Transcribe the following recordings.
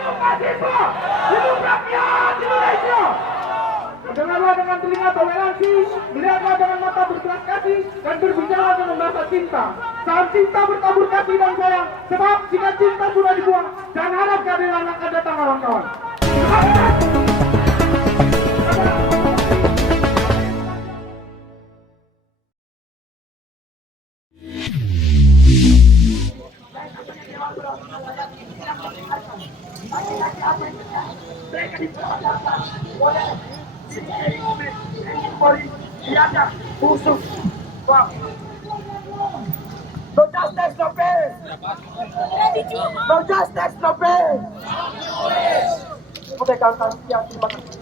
Hidup mahasiswa! Hidup rakyat Indonesia! Mendengarlah dengan telinga toleransi, melihatlah dengan mata berbelas kasih, dan berbicara dengan bahasa cinta. Saat cinta bertabur kasih dan sayang, sebab jika cinta sudah dibuang, dan harap keadilan akan datang kawan-kawan. No justice, no peace. No justice, no peace. Tekankan yang terima kasih.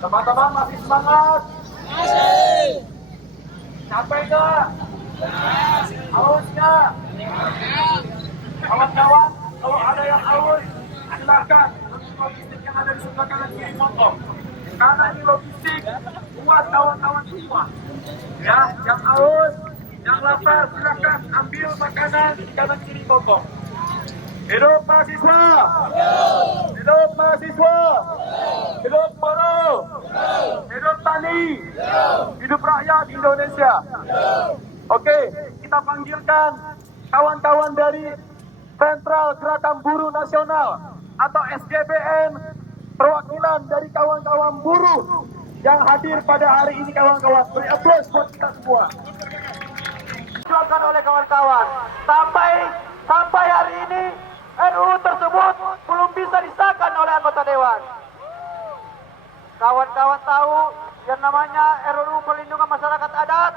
Teman-teman masih semangat? Masih. Capek nggak? Haus nggak? Kawan-kawan, kalau ada yang haus, silakan. Logistik yang ada di sebelah kanan kiri monggo. Karena ini logistik buat kawan-kawan semua. Ya, yang haus, yang lapar, silakan ambil makanan di kanan kiri monggo. Hidup mahasiswa! Hidup mahasiswa! Hidup buruh! Hidup tani! Hidup rakyat Indonesia! Oke, kita panggilkan kawan-kawan dari Sentral Gerakan Buruh Nasional atau SGBN, perwakilan dari kawan-kawan buruh yang hadir pada hari ini. Kawan-kawan, beri aplaus buat kita semua. Silakan oleh kawan-kawan, sampai hari ini RUU tersebut belum bisa disahkan oleh anggota Dewan. Kawan-kawan tahu yang namanya RUU Perlindungan Masyarakat Adat.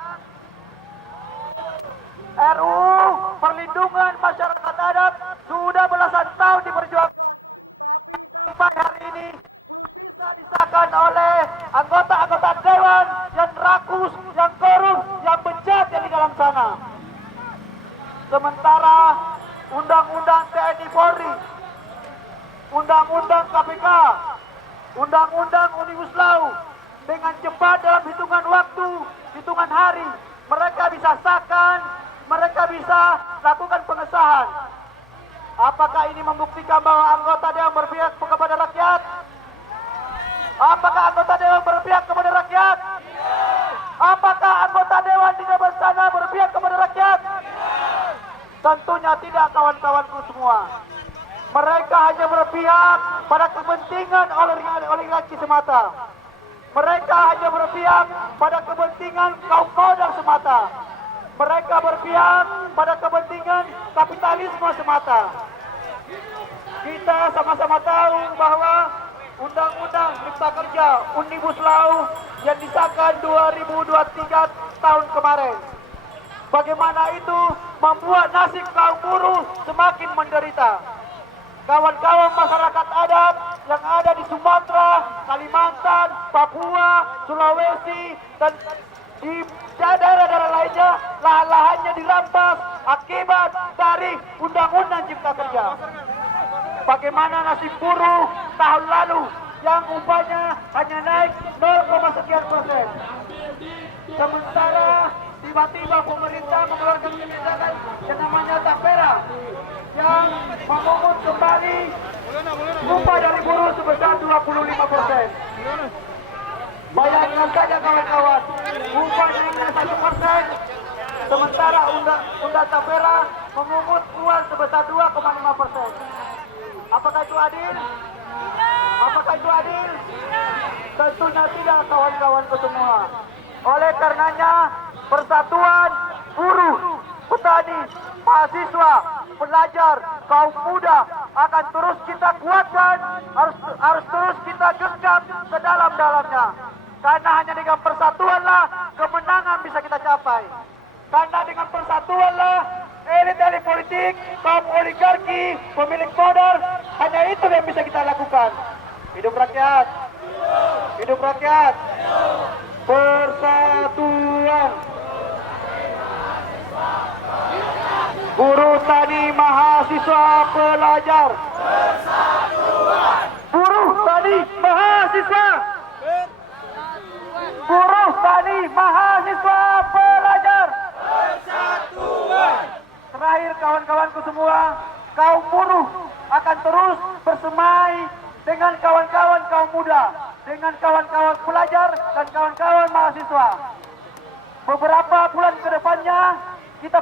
RUU Perlindungan Masyarakat Adat sudah belasan tahun diperjuangkan, tapi sampai hari ini belum bisa disahkan oleh anggota-anggota Dewan yang rakus, yang korup, yang bejat yang di dalam sana. Sementara Undang-Undang TNI Polri, Undang-Undang KPK, Undang-Undang Omnibus Law dengan cepat dalam hitungan waktu, hitungan hari, mereka bisa sahkan, mereka bisa lakukan pengesahan. Apakah ini membuktikan bahwa anggota Dewan berpihak kepada rakyat? Apakah anggota Dewan berpihak kepada rakyat? Apakah anggota Dewan di depan sana berpihak kepada rakyat? Tentunya tidak, kawan-kawanku semua. Mereka hanya berpihak pada kepentingan oligarki semata. Mereka hanya berpihak pada kepentingan kaum modal semata. Mereka berpihak pada kepentingan kapitalisme semata. Kita sama-sama tahu bahwa Undang-Undang Cipta Kerja Omnibus Law yang disahkan 2023 tahun kemarin, bagaimana itu membuat nasib kaum buruh semakin menderita. Kawan-kawan masyarakat adat yang ada di Sumatera, Kalimantan, Papua, Sulawesi, dan di daerah-daerah lainnya, lahan-lahannya dirampas akibat dari Undang-Undang Cipta Kerja. Bagaimana nasib buruh tahun lalu yang upahnya hanya naik 0, sekian persen. Sementara tiba-tiba pemerintah mengeluarkan kebijakan yang namanya Tapera yang memungut kembali upah dari buruh sebesar 25%. Bayangkan saja kawan-kawan, upah naiknya 1%, sementara undang Tapera memungut uang sebesar 2,5%. Apakah itu adil? Apakah itu adil? Tentunya tidak, kawan-kawanku semua. Oleh karenanya, persatuan buruh, petani, mahasiswa, pelajar, kaum muda akan terus kita kuatkan, harus terus kita genggam ke dalam-dalamnya. Karena hanya dengan persatuanlah kemenangan bisa kita capai. Karena dengan persatuanlah elit-elit politik, kaum oligarki, pemilik modal, hanya itu yang bisa kita lakukan. Hidup rakyat! Hidup rakyat! Persatuan! Buruh, tani, mahasiswa, pelajar. Persatuan! Buruh, tani, mahasiswa. Buruh, tani, mahasiswa, pelajar. Persatuan! Terakhir kawan-kawanku semua, kaum buruh akan terus bersemai dengan kawan-kawan kaum muda, dengan kawan-kawan pelajar dan kawan-kawan mahasiswa. Beberapa bulan ke depannya kita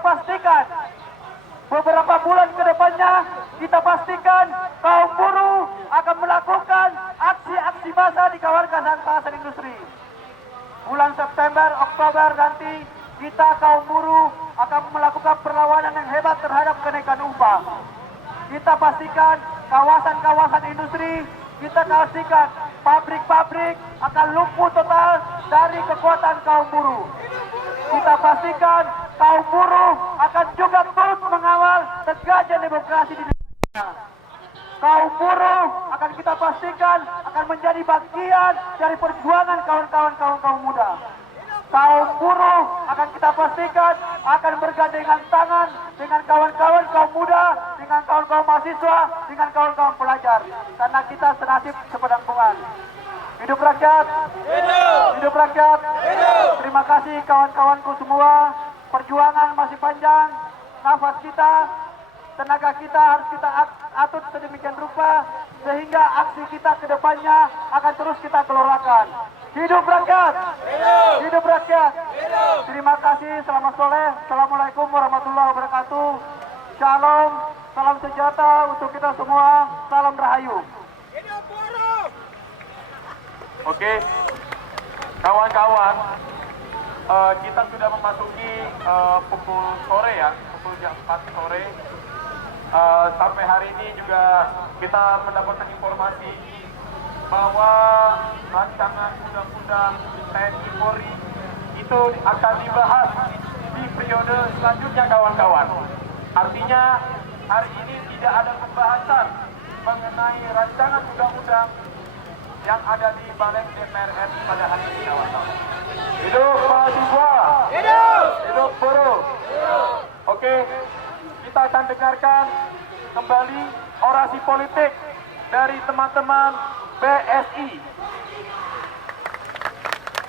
pastikan kaum buruh akan melakukan aksi-aksi massa di kawasan industri. Bulan September, Oktober nanti kita kaum buruh akan melakukan perlawanan yang hebat terhadap kenaikan upah. Kita pastikan kawasan-kawasan industri, kita pastikan pabrik-pabrik akan lumpuh total dari kekuatan kaum buruh. Kita pastikan kaum buruh akan juga terus mengawal tegaknya demokrasi di Indonesia. Kaum buruh akan kita pastikan akan menjadi bagian dari perjuangan kawan-kawan kaum muda. Kaum buruh akan kita pastikan akan bergandengan tangan dengan kawan-kawan kaum muda, dengan kawan-kawan mahasiswa, dengan kawan-kawan pelajar. Karena kita senasib sepedangkungan. Hidup rakyat! Hidup rakyat! Terima kasih kawan-kawanku semua. Perjuangan masih panjang. Nafas kita, tenaga kita harus kita atur sedemikian rupa sehingga aksi kita ke depannya akan terus kita gelorakan. Hidup rakyat! Hidup rakyat! Terima kasih, selamat sore. Assalamualaikum warahmatullahi wabarakatuh. Shalom, salam sejahtera untuk kita semua. Salam Rahayu. Hidup buruh! Oke, kawan-kawan, kita sudah memasuki pukul sore ya, pukul jam 4 sore. Sampai hari ini juga kita mendapatkan informasi bahwa rancangan undang-undang TNI Polri itu akan dibahas di periode selanjutnya, kawan-kawan. Artinya hari ini tidak ada pembahasan mengenai rancangan undang-undang yang ada di balik DPR pada hari ini. Hidup mahasiswa! Hidup buruh! Oke, kita akan dengarkan kembali orasi politik dari teman-teman BSI.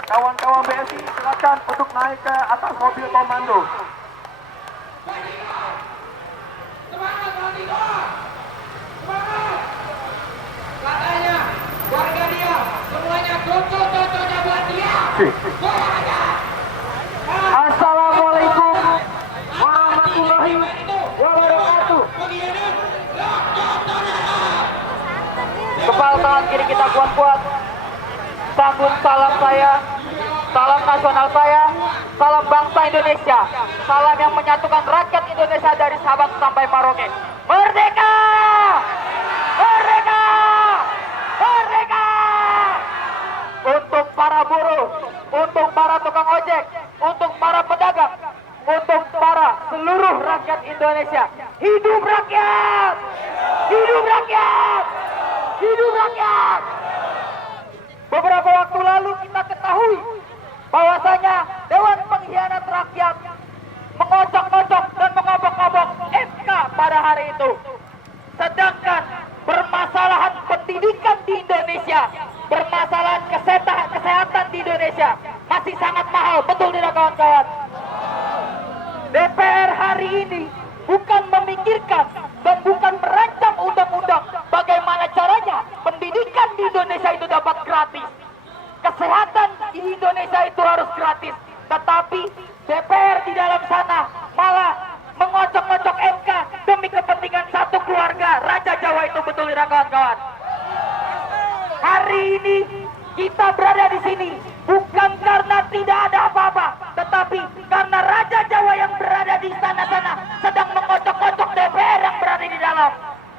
Kawan-kawan BSI, silakan untuk naik ke atas mobil komando. Assalamualaikum warahmatullahi wabarakatuh. Kepala tangan kiri kita kuat-kuat. Sambut salam saya, salam nasional saya, salam bangsa Indonesia, salam yang menyatukan rakyat Indonesia dari Sabang sampai Merauke. Merdeka! Merdeka! Merdeka! Untuk para buruh, untuk para tukang ojek, untuk para pedagang, untuk para seluruh rakyat Indonesia. Hidup rakyat! Hidup rakyat! Hidup rakyat! Beberapa waktu lalu kita ketahui bahwasanya Dewan Pengkhianat Rakyat mengocok-ngocok dan mengobok-obok MK pada hari itu. Sedangkan permasalahan pendidikan di Indonesia, permasalahan kesehatan di Indonesia masih sangat mahal, betul tidak kawan-kawan? DPR hari ini bukan memikirkan dan bukan merancang undang-undang bagaimana caranya pendidikan di Indonesia itu dapat gratis, kesehatan di Indonesia itu harus gratis, tetapi DPR di dalam sana malah mengocok-ngocok MK demi kepentingan satu keluarga Raja Jawa itu, betul tidak kawan-kawan? Hari ini kita berada di sini bukan karena tidak ada apa-apa, tetapi karena Raja Jawa yang berada di sana-sana sedang mengocok-ngocok DPR yang berada di dalam.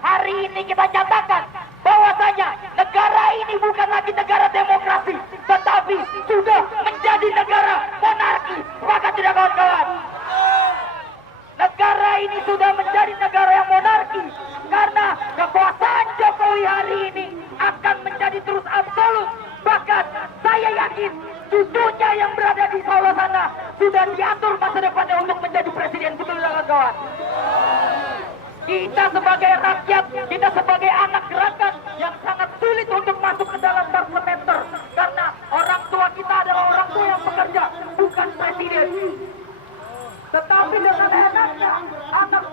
Hari ini kita nyatakan bahwasanya negara ini bukan lagi negara demokrasi, tetapi sudah menjadi negara monarki. Maka tidak kawan-kawan? Negara ini sudah menjadi negara yang monarki karena kekuasaan Jokowi hari ini akan menjadi terus absolut. Bahkan saya yakin cucunya yang berada di Solo sana sudah diatur masa depannya untuk menjadi presiden, betul tidak kawan-kawan? Kita sebagai rakyat, kita sebagai anak gerakan yang sangat sulit untuk masuk ke dalam parlementer karena orang tua kita adalah orang tua yang bekerja, bukan presiden. Tetapi dengan enaknya anak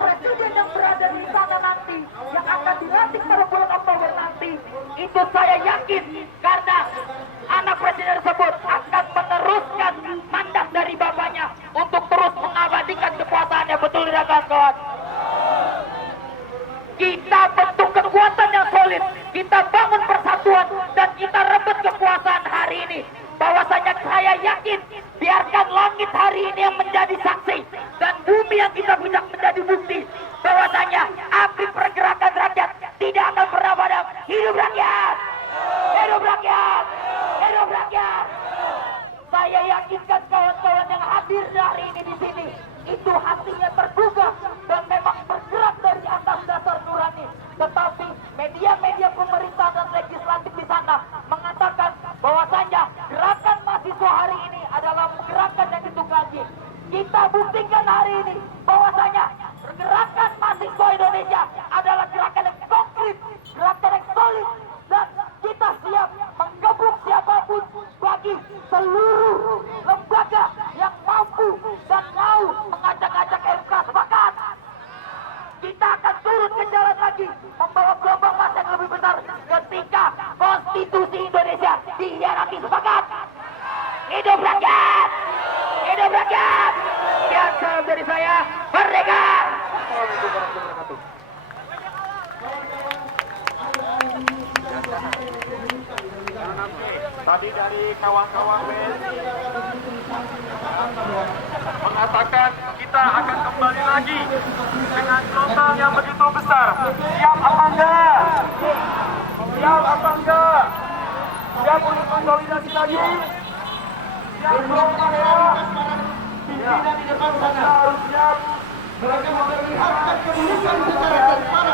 persatuan dan kita rebut kekuasaan hari ini. Bahwasanya saya yakin, biarkan langit hari ini yang menjadi saksi dan bumi yang kita punya menjadi bukti bahwasanya api pergerakan rakyat tidak akan pernah padam. Hidup rakyat! Hidup rakyat! Hidup rakyat! Saya yakinkan kawan-kawan yang hadir hari ini di sini itu hatinya terbuka dan memang bergerak dari atas dasar nurani. Tetapi media-media pemerintah dan legislatif di sana mengatakan bahwasanya gerakan mahasiswa hari ini adalah gerakan yang ditunggangi. Kita buktikan hari ini bahwasanya gerakan mahasiswa Indonesia adalah gerakan yang konkret, gerakan yang solid, dan kita siap menggabung siapapun bagi seluruh lembaga yang mampu dan mau mengajak-ajak MK sepakat. Kita akan turun ke jalan lagi membawa gelombang massa yang lebih besar ketika konstitusi Indonesia dihierarki sepakat. Hidup rakyat! Hidup rakyat! Yang salam dari saya, merdeka! Oke, tadi dari kawan-kawan BSI ya, mengatakan kita akan kembali lagi dengan gelombang yang begitu besar. Siap apa enggak? Siap apa enggak? Siap untuk konsolidasi lagi? Siap bawa masa? Ya, kita harus siap. Perjuangan kita bersama sampai hari ini.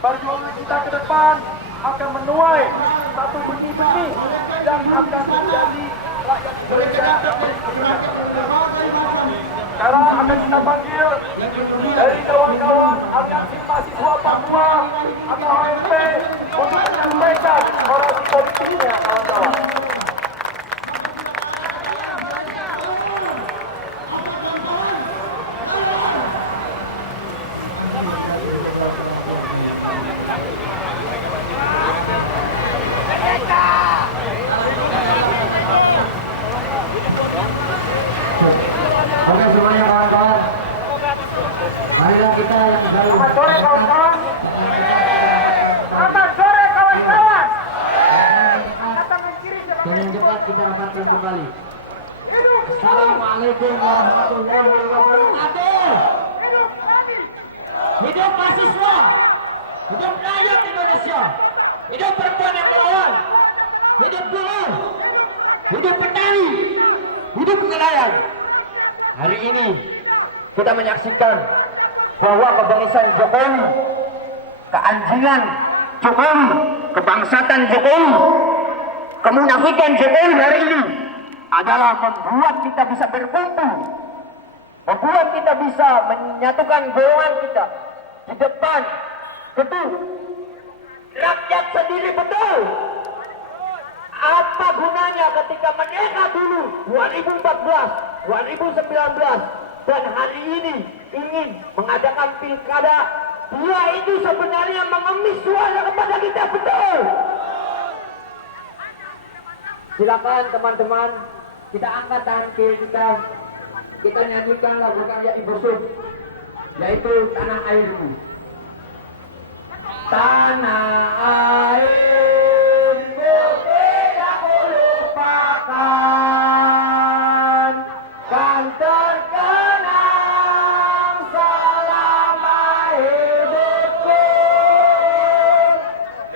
Perjuangan kita ke depan akan menuai satu benih-benih yang akan menjadi rakyat Indonesia. Sekarang akan kita panggil dari kawan-kawan Aliansi Mahasiswa Papua atau AMP untuk menyampaikan orasi politiknya, kawan-kawan. Selamat sore kawan-kawan. Selamat sore kawan-kawan. Angkat tangan kiri sebagai simbol perlawanan kita. Hidup buruh. Hidup buruh. Hidup kami. Hidup rakyat. Hidup kaum miskin kota. Hidup perempuan yang melawan. Hidup rakyat Indonesia yang ditindas. Hidup wilayah. Hidup rakyat Hari ini yang ditindas. kita menyaksikan bahwa kebangsaan Jokowi, keanjingan Jokowi, kebangsaan Jokowi, kemunafikan Jokowi hari ini adalah membuat kita bisa berkumpul, membuat kita bisa menyatukan golongan kita di depan gedung rakyat sendiri. Betul. Apa gunanya ketika mereka dulu 2014, 2019 dan hari ini ingin mengadakan pilkada, dia itu sebenarnya mengemis suara kepada kita. Betul. Silakan teman-teman, kita angkat tangan kiri kita nyanyikan lagu karya Ibu Suf, yaitu Tanah Airku. Tanah airku tidak lupakan, kan terkenang selama hidupku.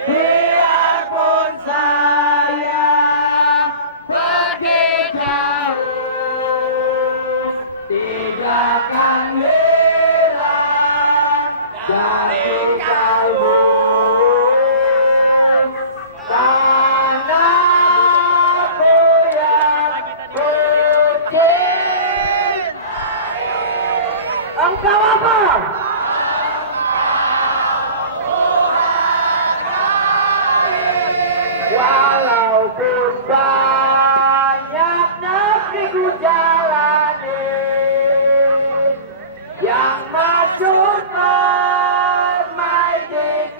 Biarpun saya pergi jauh, tidak akan hilang dari kalbu. Tanahku yang ku cintai. Engkau apa? Walaupun banyak negeri ku jalani, yang masuk permai di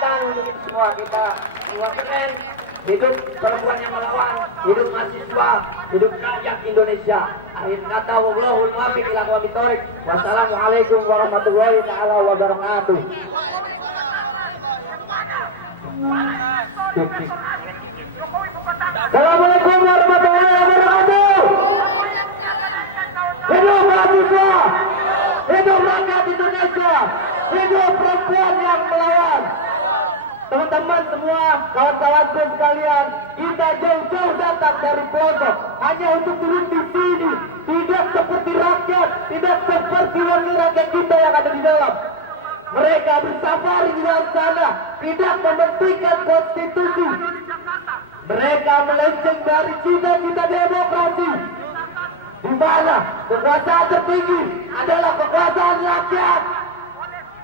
tangan untuk itu semua. Kita ingatkan, hidup perempuan yang melawan, hidup mahasiswa, hidup rakyat Indonesia. Akhir kata, wallahul muwaffiq ila aqwamit thoriq. Wassalamualaikum warahmatullahi taala wabarakatuh. Assalamualaikum warahmatullahi wabarakatuh. Hidup mahasiswa, hidup rakyat Indonesia, hidup perempuan yang melawan. Teman-teman semua, kawan-kawanku sekalian, kita jauh-jauh datang dari pelosok hanya untuk duduk di sini. Tidak seperti rakyat, tidak seperti rakyat kita yang ada di dalam. Mereka bersafari di dalam sana, tidak mementingkan konstitusi. Mereka melenceng dari cita-cita demokrasi, di mana kekuasaan tertinggi adalah kekuasaan rakyat.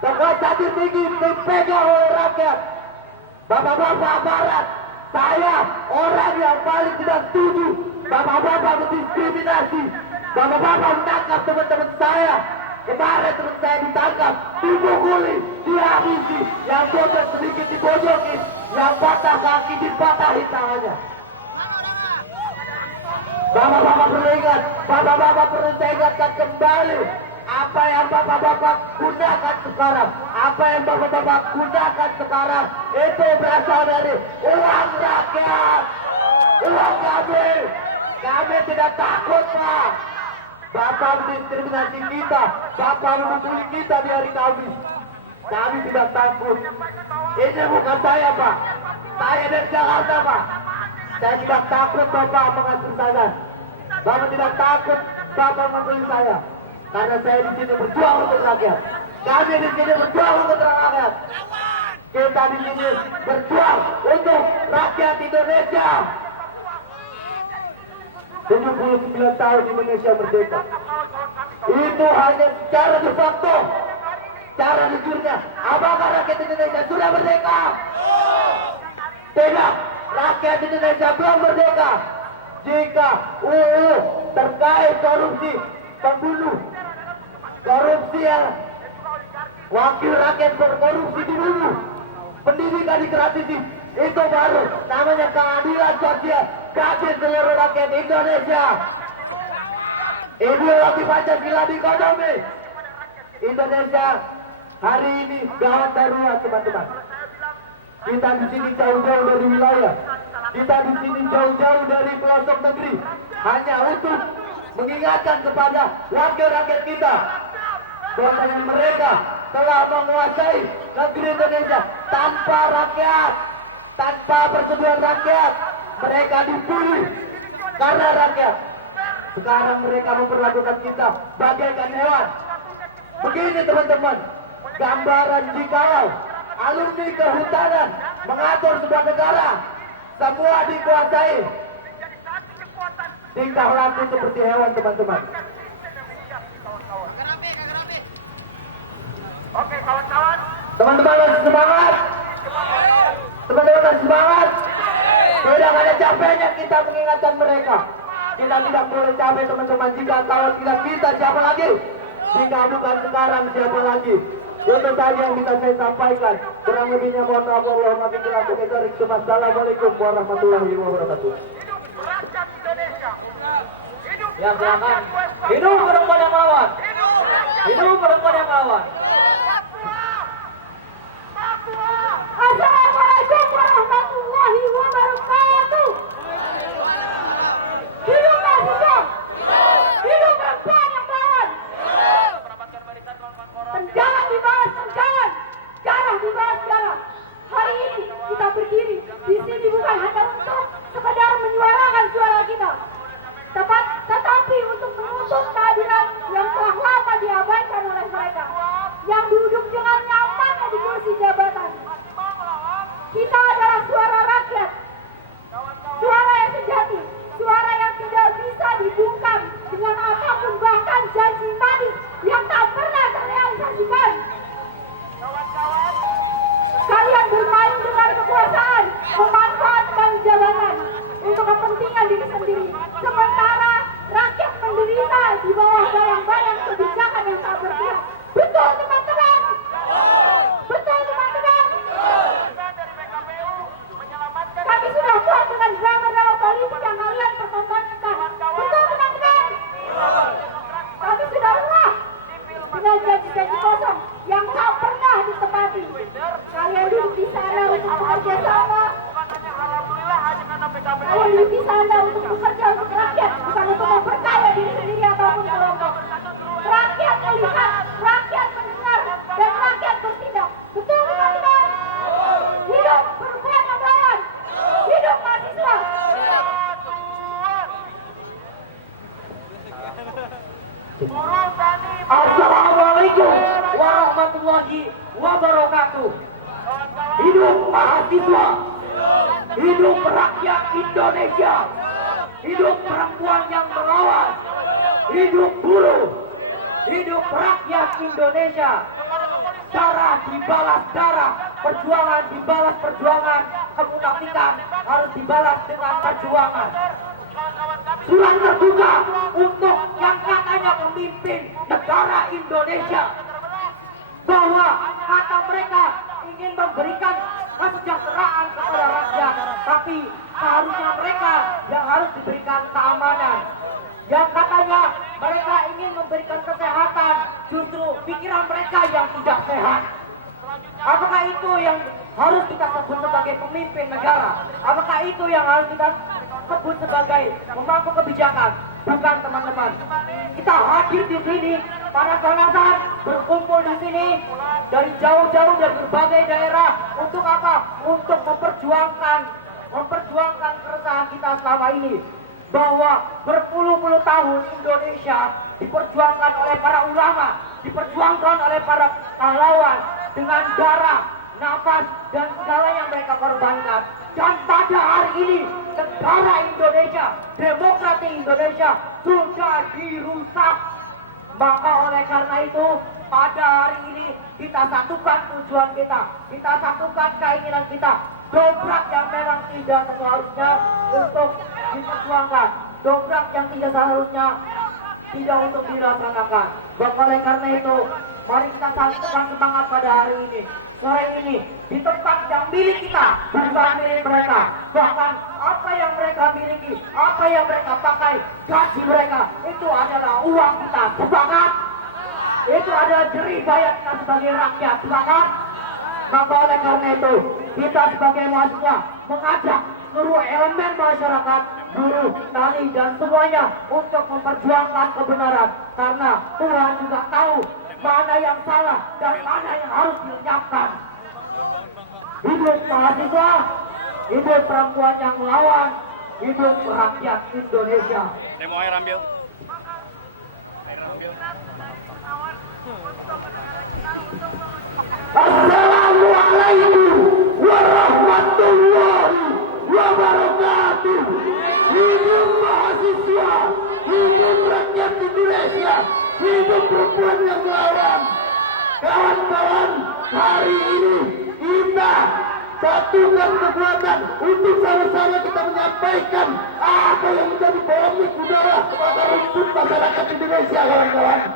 Kekuasaan tertinggi dipegang oleh rakyat. Bapak-bapak barat, saya orang yang paling tidak setuju bapak-bapak mendiskriminasi. Bapak-bapak menangkap teman-teman saya. Kemarin teman saya ditangkap, dipukuli, dihabisi, yang bodoh sedikit dibodohin, yang patah kaki dipatahin tangannya. Bapak-bapak perlu ingat, bapak-bapak perlu saya ingatkan kembali apa yang bapak-bapak gunakan sekarang, apa yang bapak-bapak gunakan sekarang itu berasal dari uang rakyat, uang kami. Kami tidak takut, Pak. Bapak mendiskriminasi kita, bapak memukuli kita di hari Kamis. Kami tidak takut. Ini bukan saya, Pak. Saya dari Jakarta, Pak. Saya tidak takut bapak mengasih saya. Bapak tidak takut bapak mengasih saya. Karena saya di sini berjuang untuk rakyat. Kami di sini berjuang untuk rakyat. Kita di sini berjuang untuk rakyat Indonesia. 79 tahun Indonesia merdeka. Itu hanya secara de facto. Cara jujurnya, apakah rakyat Indonesia sudah merdeka? Tidak, rakyat Indonesia belum merdeka. Jika UU terkait korupsi pembunuh, korupsi yang wakil rakyat berkorupsi dibunuh, pendidikan digratisin, itu baru namanya keadilan sosial bagi seluruh rakyat Indonesia. Ideologi Pancasila dikodomi. Indonesia hari ini gawat darurat, teman-teman. Kita di sini jauh-jauh dari wilayah, kita di sini jauh-jauh dari pelosok negeri, hanya untuk mengingatkan kepada wakil rakyat kita bahwasanya mereka telah menguasai negeri Indonesia tanpa rakyat, tanpa persetujuan rakyat. Mereka dipilih karena rakyat. Sekarang mereka memperlakukan kita bagaikan hewan. Begini teman-teman, gambaran jikalau alumni kehutanan mengatur sebuah negara, semua dikuasai. Tingkah laku seperti hewan, teman-teman. Teman-teman semangat. Teman-teman semangat. Tidak ada capeknya kita mengingatkan mereka. Kita tidak boleh capek, teman-teman. Jika kawan kita siapa lagi? Jika bukan sekarang siapa lagi? Itu tadi yang bisa saya sampaikan. Kurang lebihnya mohon maaf warahmatullahi wabarakatuh. Assalamualaikum warahmatullahi wabarakatuh. Ya silakan. Hidup perempuan yang melawan. Hidup perempuan yang melawan. Assalamualaikum warahmatullahi wabarakatuh. Hidup mahasiswa. Hidup perempuan yang melawan. Dan jangan dibalas dendam, jangan dibalas darah. Hari ini kita berdiri di sini bukan hanya untuk sekedar menyuarakan suara kita, tetapi untuk menuntut keadilan kosong yang tak pernah ditempati. Kalian duduk di sana untuk bekerja sama. Kalian duduk di sana untuk bekerja untuk rakyat, bukan untuk memperkaya diri sendiri ataupun kelompok. Rakyat melihat, rakyat mendengar, dan rakyat bertindak. Betul teman-teman? Hidup perempuan yang melawan. Hidup mahasiswa. Assalamualaikum warahmatullahi wabarakatuh. Hidup mahasiswa. Hidup rakyat Indonesia. Hidup perempuan yang melawan. Hidup buruh. Hidup rakyat Indonesia. Darah dibalas darah, perjuangan dibalas perjuangan, kemunafikan harus dibalas dengan perjuangan. Surat terbuka untuk yang katanya pemimpin negara Indonesia, bahwa kata mereka ingin memberikan kesejahteraan kepada rakyat, tapi seharusnya mereka yang harus diberikan keamanan. Yang katanya mereka ingin memberikan kesehatan, justru pikiran mereka yang tidak sehat. Apakah itu yang harus kita sebut sebagai pemimpin negara? Apakah itu yang harus kita sebut sebagai pemangku kebijakan? Bukan, teman-teman. Kita hadir di sini, para kawan-kawan berkumpul di sini dari jauh-jauh dari berbagai daerah untuk apa? Untuk memperjuangkan keresahan kita selama ini, bahwa berpuluh-puluh tahun Indonesia diperjuangkan oleh para ulama, diperjuangkan oleh para pahlawan dengan darah, nafas, dan segalanya yang mereka korbankan. Dan pada hari ini negara Indonesia, demokrasi Indonesia sudah dirusak. Maka oleh karena itu pada hari ini kita satukan tujuan kita satukan keinginan kita. Dobrak yang memang tidak seharusnya untuk diperjuangkan, dobrak yang tidak seharusnya tidak untuk dilaksanakan. Maka oleh karena itu mari kita satukan semangat pada hari ini. Sore ini di tempat yang milik kita, bukan milik mereka. Bahkan apa yang mereka miliki, apa yang mereka pakai, gaji mereka itu adalah uang kita. Semangat! Itu adalah jerih bayar kita sebagai rakyat. Semangat! Maka oleh karena itu kita sebagai mahasiswa mengajak seluruh elemen masyarakat, buruh, tani, dan semuanya untuk memperjuangkan kebenaran. Karena Tuhan juga tahu mana yang salah dan mana yang harus dilenyapkan. Hidup mahasiswa, hidup perempuan yang melawan, hidup rakyat Indonesia. Assalamualaikum warahmatullahi wabarakatuh. Hidup mahasiswa, hidup rakyat Indonesia, hidup perempuan yang melawan. Kawan-kawan, hari ini kita satukan kekuatan untuk sama-sama kita menyampaikan apa yang menjadi polemik budaya kepada untuk masyarakat Indonesia, kawan-kawan.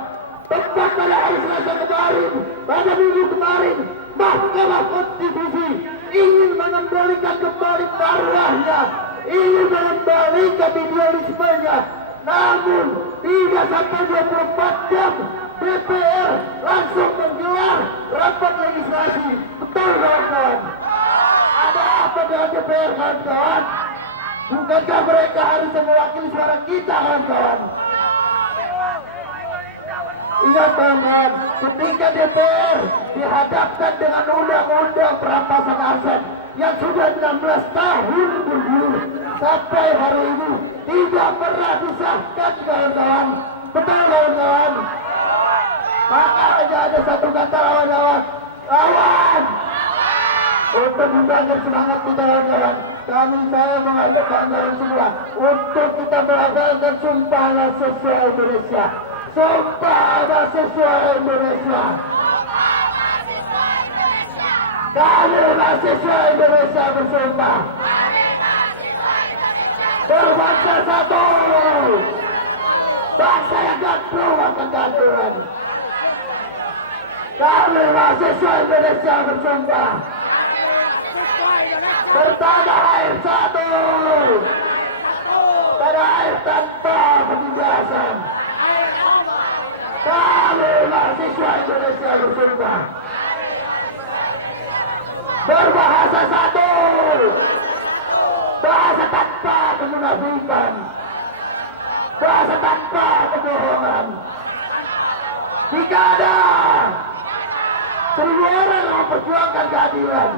Tepat pada hari Selasa kemarin, pada minggu kemarin, Mahkamah Konstitusi ingin mengembalikan kembali marwahnya, ingin mengembalikan idealismenya. Namun tidak sampai 24 jam DPR langsung menggelar rapat legislasi. Betul, kawan-kawan? Ada apa dengan DPR, kawan-kawan? Bukankah mereka harus mewakili suara kita, kawan-kawan? Ingat, kawan-kawan, ketika DPR dihadapkan dengan undang-undang perampasan aset yang sudah 16 tahun bergulir sampai hari ini tidak pernah disahkan, kawan-kawan. Betul, kawan-kawan? Makanya ada satu kata, kawan-kawan, lawan. Untuk membangun semangat kita, kawan-kawan, saya mengajak kawan-kawan semua untuk kita melaksanakan sumpah mahasiswa Indonesia. Sumpah mahasiswa Indonesia. Kami mahasiswa Indonesia bersumpah. Berbangsa satu. Bangsa yang kegaduhan, kegaduhan. Kami mahasiswa Indonesia bersumpah. Kami mahasiswa Indonesia Bertanah air satu. air satu, Tanah air tanpa kejelasan. air obat. Kami mahasiswa Indonesia berubah. Berbahasa satu. Bahasa tanpa kemunafikan. Bahasa tanpa kebohongan. Jika ada semua orang yang memperjuangkan keadilan,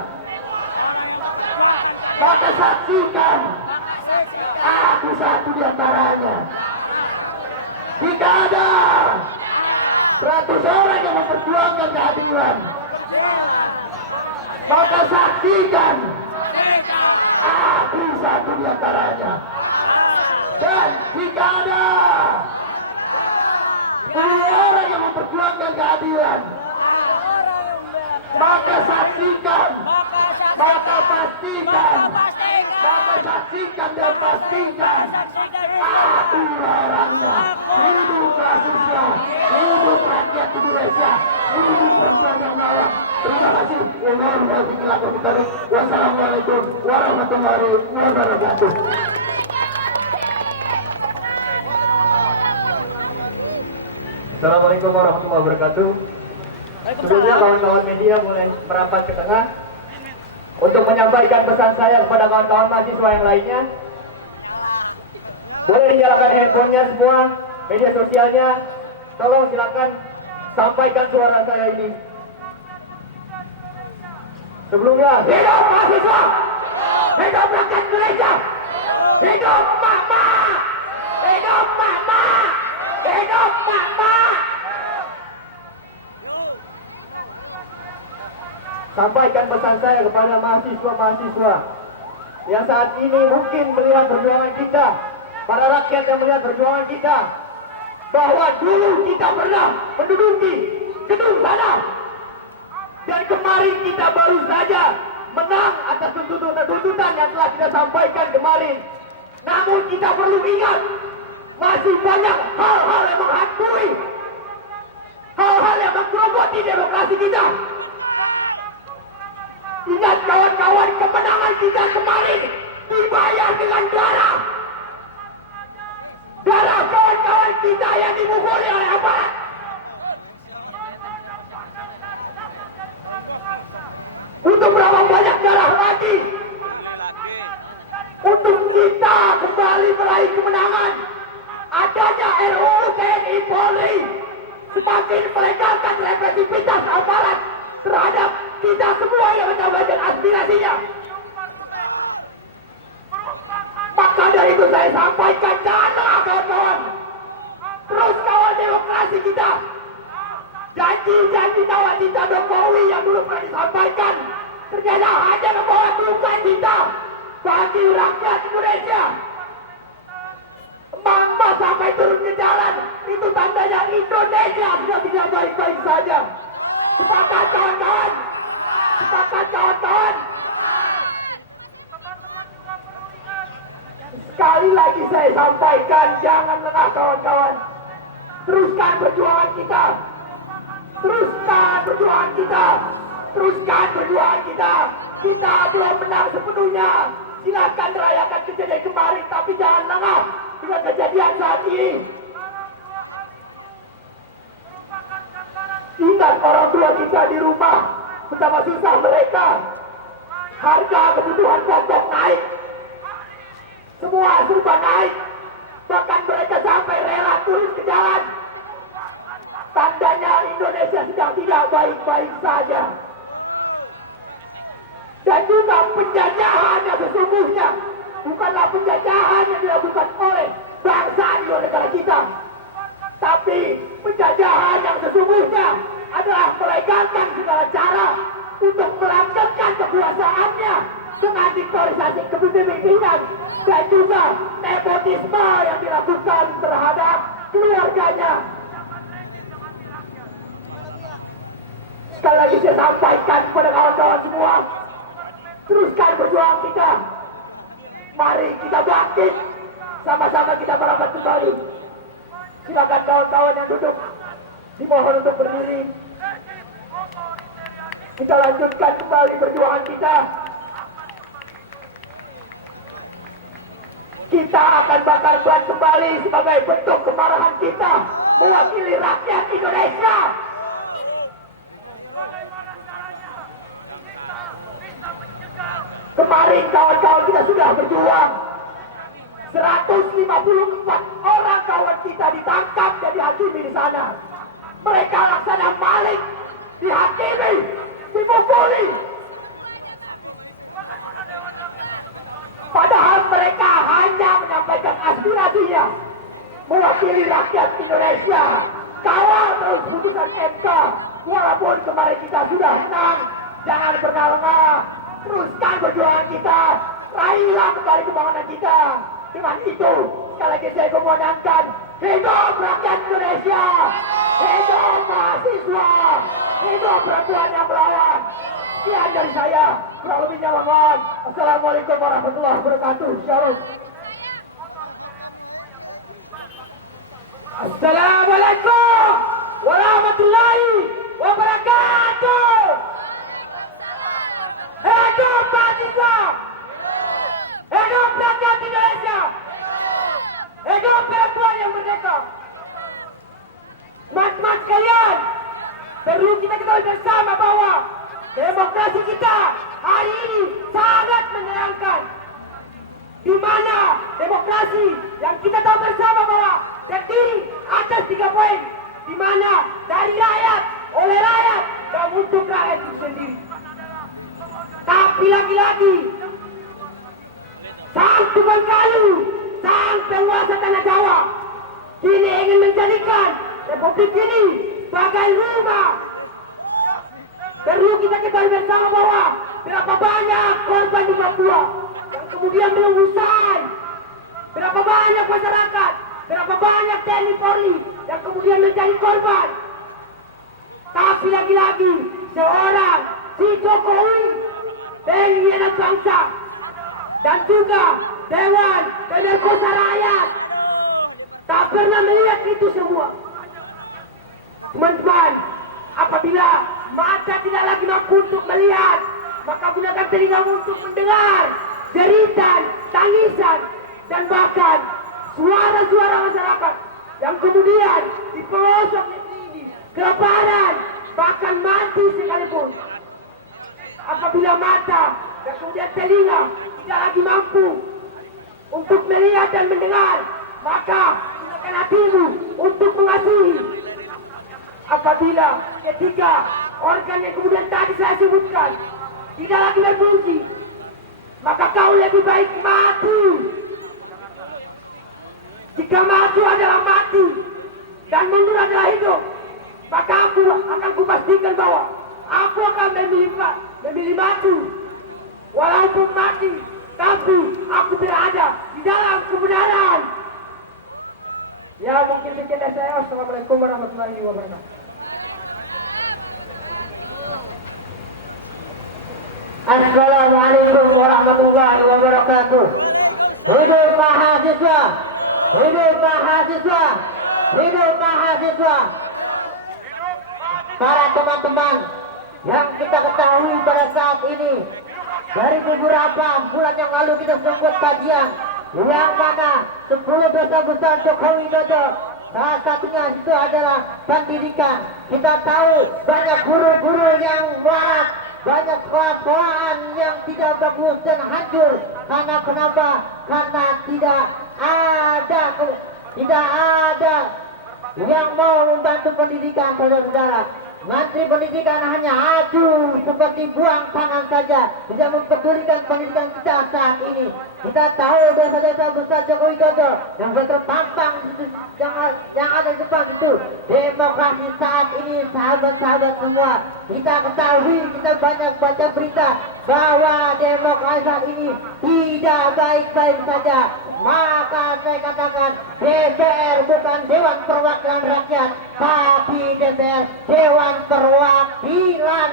Orang yang memperjuangkan keadilan, maka saksikan aku satu di antaranya. Jika ada 100 orang yang memperjuangkan keadilan, maka saksikan aku satu di antaranya. Dan jika ada 10 orang yang memperjuangkan keadilan, maka saksikan, maka saksikan, maka pastikan, maka saksikan, saksikan aku orangnya. hidup rakyat Indonesia, terima kasih. Wassalamualaikum warahmatullahi wabarakatuh. Assalamualaikum warahmatullahi wabarakatuh. Sebelumnya kawan-kawan media boleh merapat ke tengah untuk menyampaikan pesan saya kepada kawan-kawan mahasiswa yang lainnya. Boleh dinyalakan handphonenya semua, media sosialnya. Tolong silakan sampaikan suara saya ini. Sebelumnya, hidup mahasiswa, hidup rakyat Indonesia, hidup mama, hidup mama, hidup mama. Sampaikan pesan saya kepada mahasiswa-mahasiswa yang saat ini mungkin melihat perjuangan kita, para rakyat yang melihat perjuangan kita, bahwa dulu kita pernah menduduki gedung sana, dan kemarin kita baru saja menang atas tuntutan yang telah kita sampaikan kemarin. Namun kita perlu ingat, masih banyak hal-hal yang menghantui, hal-hal yang menggerogoti demokrasi kita. Ingat kawan-kawan, kemenangan kita kemarin dibayar dengan darah. Darah kawan-kawan kita yang dibukuli oleh aparat. Untuk berapa banyak darah lagi untuk kita kembali meraih kemenangan. Adanya RUU TNI Polri semakin melegalkan represivitas aparat terhadap kita semua yang menyampaikan aspirasinya. Maka dari itu saya sampaikan, jangan lengah kawan-kawan. Terus kawal demokrasi kita. Janji-janji nawacita Jokowi yang belum pernah disampaikan ternyata hanya membawa duka cita bagi rakyat Indonesia. Mama sampai turun ke jalan, itu tandanya Indonesia sudah tidak baik-baik saja. Sepakat kawan-kawan, sepakat kawan-kawan. Sekali lagi saya sampaikan, jangan lengah kawan-kawan. Teruskan perjuangan kita. Teruskan perjuangan kita. Teruskan perjuangan kita. Kita belum menang sepenuhnya. Silakan merayakan kejadian kemarin, tapi jangan lengah dengan kejadian saat ini. Ingat orang tua kita di rumah, betapa susah mereka. Harga kebutuhan pokok naik. Semua serba naik. Bahkan mereka sampai rela turun ke jalan. Tandanya Indonesia sedang tidak baik-baik saja. Dan juga penjajahan yang sesungguhnya bukanlah penjajahan yang dilakukan oleh bangsa di negara kita, tapi penjajahan yang sesungguhnya adalah melegalkan segala cara untuk melanggengkan kekuasaannya dengan diktorisasi kepemimpinan dan juga nepotisme yang dilakukan terhadap keluarganya. Sekali lagi saya sampaikan kepada kawan-kawan semua, teruskan perjuangan kita. Mari kita bangkit, sama-sama kita merapat kembali. Silakan kawan-kawan yang duduk, dimohon untuk berdiri. Kita lanjutkan kembali perjuangan kita. Kita akan bakar ban kembali sebagai bentuk kemarahan kita mewakili rakyat Indonesia. Kemarin kawan-kawan kita sudah berjuang. 154 orang kawan kita ditangkap dan dihakimi di sana. Mereka laksana maling, dihakimi, dimukuli. Padahal mereka hanya menyampaikan aspirasinya, mewakili rakyat Indonesia. Kawal terus putusan MK, walaupun kemarin kita sudah menang. Jangan berkalah, teruskan perjuangan kita, raihlah kembali pembangunan kita. Dengan itu, sekali lagi saya kumandangkan, hidup rakyat Indonesia, hidup mahasiswa, hidup perempuan yang melawan. Sekian dari saya, kurang lebihnya mohon maaf. Assalamualaikum warahmatullahi wabarakatuh. Shalom. Assalamualaikum warahmatullahi wabarakatuh. Hidup mahasiswa, hidup rakyat Indonesia, hidup perempuan yang merdeka. Mas-mas kalian, perlu kita ketahui bersama bahwa demokrasi kita hari ini sangat menyenangkan. Di mana demokrasi yang kita tahu bersama bahwa terdiri atas 3 poin, di mana dari rakyat, oleh rakyat, dan untuk rakyat itu sendiri. Tapi lagi-lagi, sang Tuan Kalu, sang penguasa tanah Jawa, kini ingin menjadikan republik ini sebagai rumah. Perlu kita ketahui bersama bahwa berapa banyak korban di Papua yang kemudian belum usai. Berapa banyak masyarakat, berapa banyak TNI Polri yang kemudian menjadi korban. Tapi lagi-lagi seorang si Jokowi, pengkhianat bangsa, dan juga Dewan Pemerkosa Rakyat tak pernah melihat itu semua. Teman-teman, apabila mata tidak lagi mampu untuk melihat, maka gunakan telinga untuk mendengar jeritan, tangisan, dan bahkan suara-suara masyarakat yang kemudian di pelosok ini kelaparan, bahkan mati sekalipun. Apabila mata dan kemudian telinga tidak lagi mampu untuk melihat dan mendengar, maka gunakan hatimu untuk mengasihi. Apabila ketiga organ yang kemudian tadi saya sebutkan tidak lagi berfungsi, maka kau lebih baik mati. Jika mati adalah mati dan mundur adalah hidup, maka aku akan kupastikan bahwa aku akan memilih mati. Walaupun mati, tapi aku berada di dalam kebenaran. Ya, mungkin sekian saya. Assalamualaikum warahmatullahi wabarakatuh. Assalamualaikum warahmatullahi wabarakatuh. Hidup mahasiswa, hidup mahasiswa, hidup mahasiswa. Para teman-teman yang kita ketahui pada saat ini, dari beberapa bulan yang lalu kita sebut kajian yang mana 10 dosa besar Jokowi Widodo. Salah satunya itu adalah pendidikan. Kita tahu banyak guru-guru yang waras, banyak sekolah-sekolahan yang tidak bagus dan hancur. Karena kenapa? Karena tidak ada yang mau membantu pendidikan, saudara-saudara. Menteri Pendidikan hanya acuh seperti buang tangan saja, tidak mempedulikan pendidikan kita saat ini. Kita tahu dosa-dosa besar Jokowi Widodo yang terpampang yang ada di depan itu. Demokrasi saat ini, sahabat-sahabat semua, kita ketahui, kita banyak baca berita bahwa demokrasi saat ini tidak baik-baik saja. Maka saya katakan DPR bukan Dewan Perwakilan Rakyat, tapi DPR Dewan Perwakilan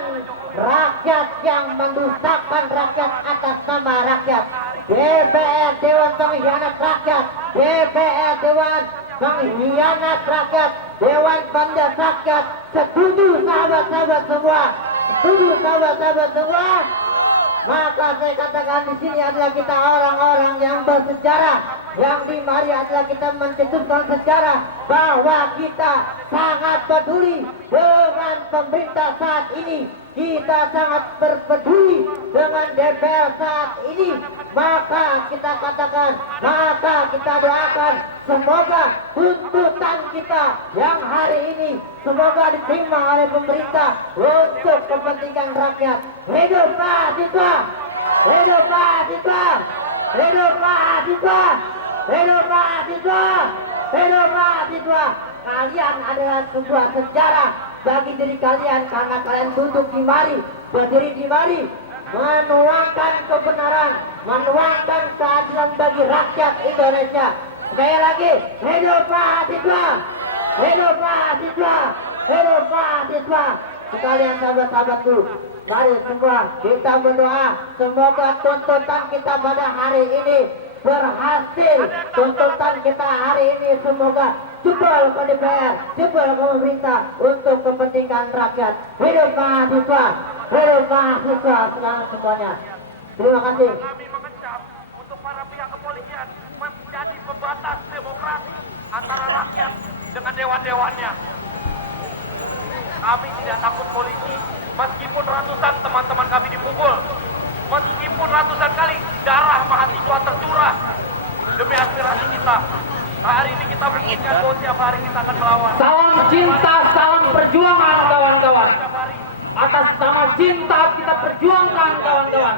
Rakyat yang mendustakan rakyat atas nama rakyat. DPR Dewan Pengkhianat Rakyat, DPR Dewan Pengkhianat Rakyat, Dewan Pemdas Rakyat. Setuju sahabat-sahabat semua? Setuju sahabat-sahabat semua? Maka saya katakan di sini adalah kita orang-orang yang bersejarah. Yang di mari adalah kita mencetuskan sejarah bahwa kita sangat peduli dengan pemerintah saat ini. Kita sangat peduli dengan DPR saat ini. Maka kita katakan, maka kita doakan semoga tuntutan kita yang hari ini semoga diterima oleh pemerintah untuk kepentingan rakyat. Hidup mahasiswa! Hidup mahasiswa! Hidup mahasiswa! Hidup mahasiswa! Hidup mahasiswa! Kalian adalah sebuah sejarah bagi diri kalian karena kalian duduk di mari, berdiri di mari, menuangkan kebenaran, menuangkan keadilan bagi rakyat Indonesia. Sekali lagi, hidup mahasiswa! Hidup mahasiswa! Hidup mahasiswa! Sekalian sahabat-sahabatku, mari semua kita berdoa semoga tuntutan kita pada hari ini berhasil. Tuntutan kita hari ini semoga jebol ke DPR, jebol ke pemerintah untuk kepentingan rakyat. Hidup mahasiswa! Hidup mahasiswa sekarang semuanya. Terima kasih. Pembatas demokrasi antara rakyat dengan dewan-dewannya. Kami tidak takut politik, meskipun ratusan teman-teman kami dipukul, meskipun ratusan kali darah mahasiswa tercurah demi aspirasi kita. Hari ini kita bersikap bahwa tiap hari kita akan melawan. Salam cinta, salam perjuangan kawan-kawan. Atas nama cinta kita perjuangkan kawan-kawan.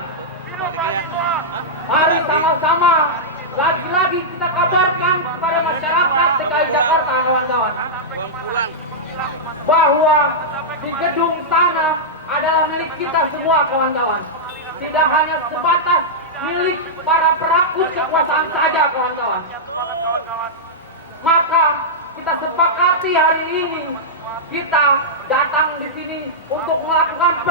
Mari sama-sama lagi-lagi kita kabarkan kepada masyarakat DKI Jakarta kawan-kawan bahwa di gedung sana adalah milik kita semua kawan-kawan. Tidak hanya sebatas milik para perakus kekuasaan saja kawan-kawan. Maka kita sepakati hari ini kita datang di sini untuk melakukan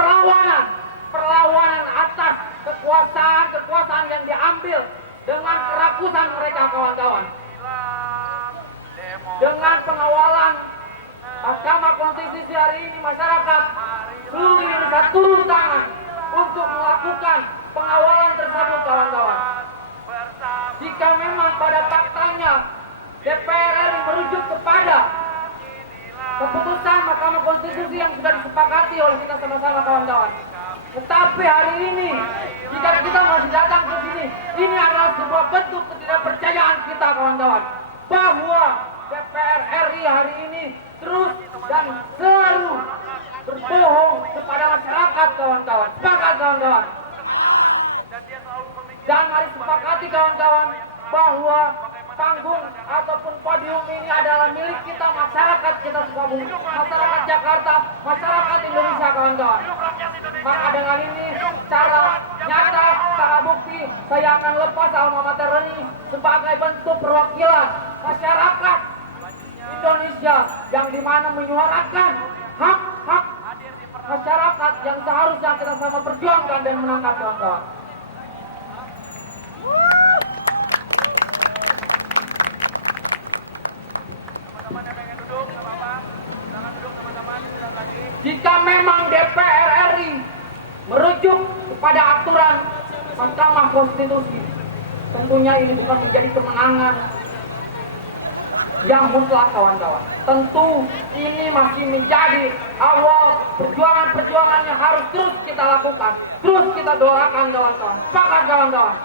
perlawanan atas kekuasaan yang diambil dengan kerakusan mereka kawan-kawan. Dengan pengawalan Mahkamah Konstitusi hari ini masyarakat seluruh Indonesia turun tangan untuk melakukan pengawalan tersebut kawan-kawan. Jika memang pada faktanya DPR merujuk kepada keputusan Mahkamah Konstitusi yang sudah disepakati oleh kita sama-sama kawan-kawan. Tetapi hari ini jika kita masih datang ke sini, ini adalah sebuah bentuk ketidakpercayaan kita kawan-kawan bahwa DPR RI hari ini terus dan selalu berbohong kepada masyarakat kawan-kawan. Sepakat kawan-kawan? Dan mari sepakati kawan-kawan bahwa panggung ataupun podium ini adalah milik kita, masyarakat kita Sukabumi, masyarakat Jakarta, masyarakat Indonesia kawan-kawan. Maka dengan ini secara nyata, secara bukti saya akan lepas alma mater ini sebagai bentuk perwakilan masyarakat Indonesia yang dimana menyuarakan hak-hak masyarakat yang seharusnya kita sama perjuangkan dan mengangkat kawan-kawan. Jika memang DPR RI merujuk kepada aturan Mahkamah Konstitusi, tentunya ini bukan menjadi kemenangan yang mutlak kawan-kawan. Tentu ini masih menjadi awal perjuangan yang harus terus kita lakukan, terus kita doakan kawan-kawan. Sepakat kawan-kawan?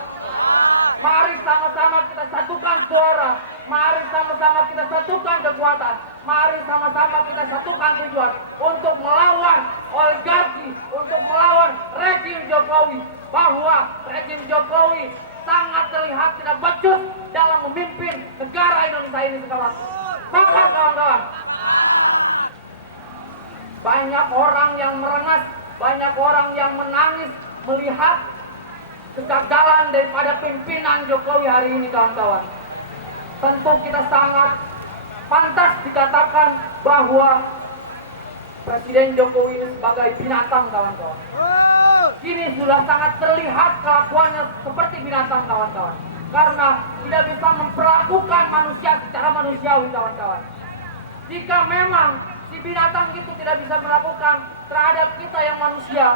Mari sama-sama kita satukan suara, mari sama-sama kita satukan kekuatan, mari sama-sama kita satukan tujuan untuk melawan oligarki, untuk melawan rezim Jokowi, bahwa rezim Jokowi sangat terlihat tidak becus dalam memimpin negara Indonesia ini sekarang. Sepakat kawan-kawan? Banyak orang yang merengas, banyak orang yang menangis melihat kegagalan daripada pimpinan Jokowi hari ini kawan-kawan. Tentu kita sangat pantas dikatakan bahwa Presiden Jokowi ini sebagai binatang kawan-kawan. Kini sudah sangat terlihat kelakuannya seperti binatang kawan-kawan. Karena tidak bisa memperlakukan manusia secara manusiawi kawan-kawan. Jika memang si binatang itu tidak bisa melakukan terhadap kita yang manusia,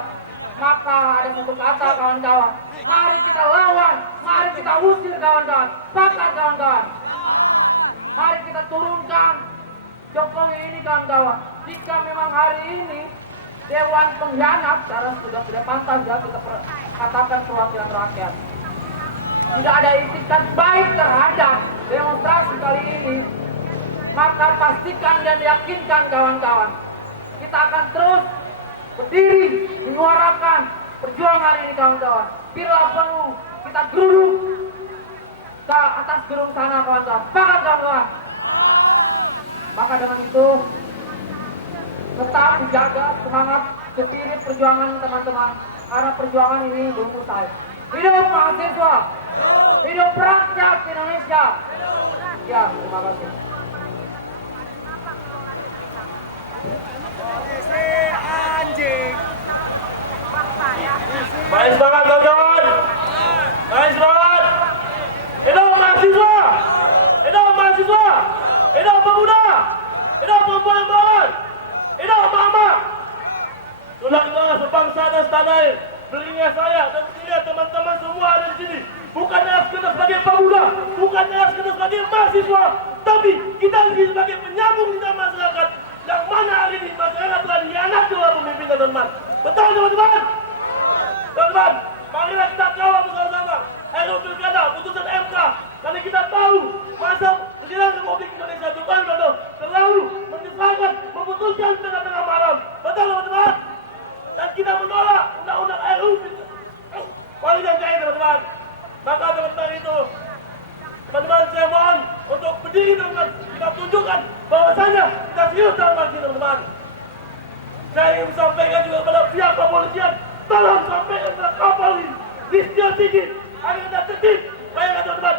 maka ada satu kata kawan-kawan. Mari kita lawan, mari kita usir kawan-kawan. Sepakat kawan-kawan. Mari kita turunkan Jokowi ini kawan-kawan. Jika memang hari ini Dewan Pengkhianat, sudah pantas kita katakan perwakilan rakyat. Tidak ada itikat baik terhadap demonstrasi kali ini, maka pastikan dan yakinkan kawan-kawan, kita akan terus berdiri menyuarakan perjuangan ini kawan-kawan. Bila perlu kita geruduk ke atas gedung sana kawan-kawan. Sepakat kawan-kawan. Maka dengan itu tetap jaga semangat spirit perjuangan teman-teman, karena perjuangan ini belum selesai. Hidup mahasiswa, hidup rakyat Indonesia. Ya, terima kasih. Polisi anjing. Baik semangat kawan-kawan. Baik semangat. Hidup mahasiswa. Hidup mahasiswa. Hidup pemuda. Hidup perempuan yang melawan. Hidup mama. Tulanglah sebangsa dan setanah air. Telinga saya dan telinga teman-teman semua ada di sini. Bukanlah sekedar sebagai pemuda, bukanlah sekedar sebagai mahasiswa, tapi kita di sini sebagai penyambung di dalam masyarakat. Yang mana hari ini masyarakat telah dihianati oleh pemimpin teman-teman. Betul teman-teman? Teman-teman, marilah kita kawal bersama-sama. RUU Pilkada, putusan MK. Karena kita tahu masa Presiden Republik Indonesia Jokowi Dodo selalu menyesatkan, memutuskan tengah-tengah malam. Betul teman-teman? Dan kita menolak undang-undang RUU. Palingan saya teman-teman. Maka teman-teman itu, teman-teman saya mohon untuk berdiri teman-teman. Kita tunjukkan bahwasanya kita serius dalam aksi teman-teman. Saya ingin sampaikan juga kepada pihak kepolisian, tolong sampaikan kepada Kapolri di setiap titik agar tidak tertib. Bayangkan teman-teman,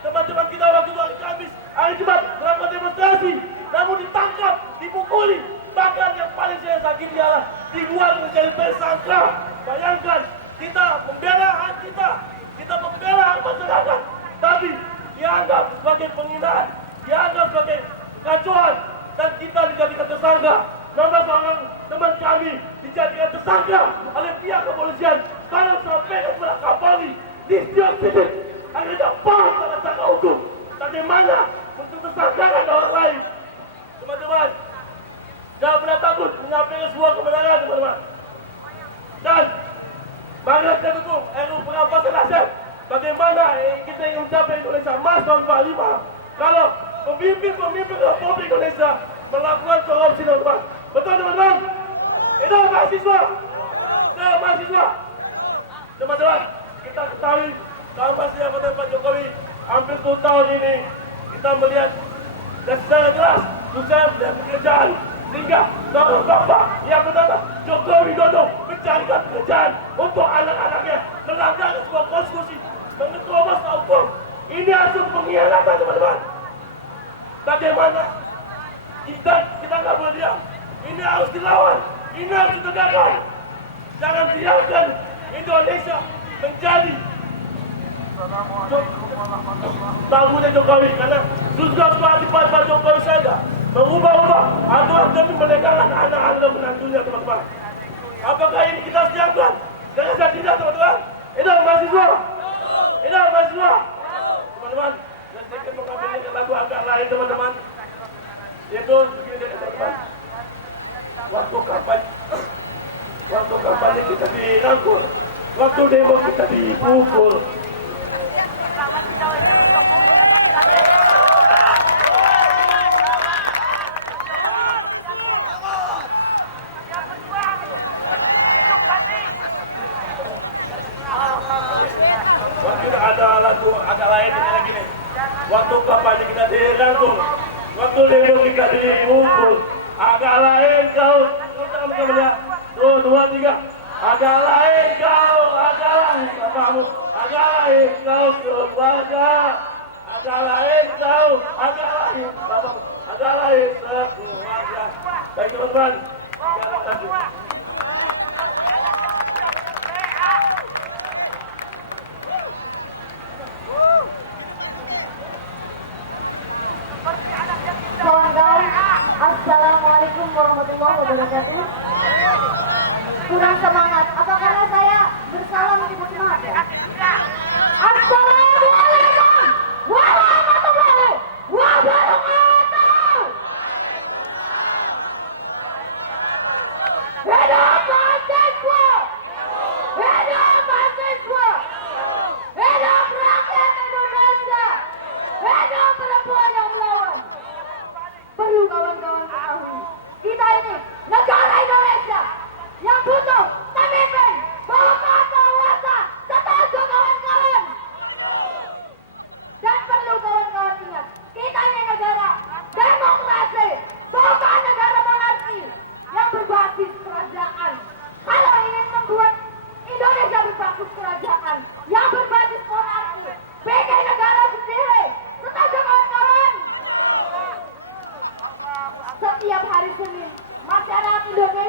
teman-teman kita waktu itu Kamis, hari Jumat melakukan demonstrasi, namun ditangkap, dipukuli. Bahkan yang paling tidak sakit ialah dibuat menjadi tersangka. Bayangkan, kita membela hak kita membela masyarakat, tapi dianggap sebagai penghinaan, dianggap sebagai kekacauan, dan kita dijadikan tersangka. 16 orang teman kami dijadikan tersangka oleh pihak kepolisian. Kalau sampai kepada Kapolri di setiap titik ada dapat tersangka utuh. Bagaimana untuk tersangkakan orang lain? Teman-teman, jangan pernah takut menyampaikan sebuah kebenaran, teman-teman. Dan mana kedukung RUU perampasan aset? Bagaimana kita ingin mencapai Indonesia Emas tahun 45 kalau pemimpin Republik Indonesia melakukan korupsi, teman-teman? Betul teman-teman? Itu mahasiswa. Itu mahasiswa. Teman-teman, kita ketahui selama pemerintahan Pak Jokowi hampir 2 tahun ini kita melihat secara jelas usaha dan pekerjaan sehingga dorong bapak yang pertama Jokowi Dodo mencarikan pekerjaan untuk anak-anaknya melanggar sebuah konstitusi untuk lolos hukum. Ini hasil pengkhianatan teman-teman. Bagaimana? Kita tidak boleh diam. Ini harus dilawan. Ini harus ditegakkan. Jangan biarkan Indonesia menjadi talunya Jokowi, karena sudah Pak Jokowi saja mengubah-ubah aturan demi melegalkan anak Anda menantunya, teman-teman. Apakah ini kita siapkan? Jangan saya tidak, teman-teman. Ini mahasiswa. Ini mahasiswa. Teman-teman, saya sedikit mengambil lagu agak lain, teman-teman. Yaitu begini, teman-teman. Waktu kampanye kita dirangkul, waktu demo kita dipukul. Ada lagu agak lain lagi. Waktu kampanye kita dirangkul, waktu demo kita dipukul. Agak lain kau, tuh 2, 3. Agak lain kau, agak lain kamu, agak lain kau sebaga. Agak lain kau, agak lain kau, agak lain sebaga. Baik teman-teman, terima kasih. Kawan-kawan, assalamualaikum warahmatullahi wabarakatuh. Kurang semangat. Apa kalian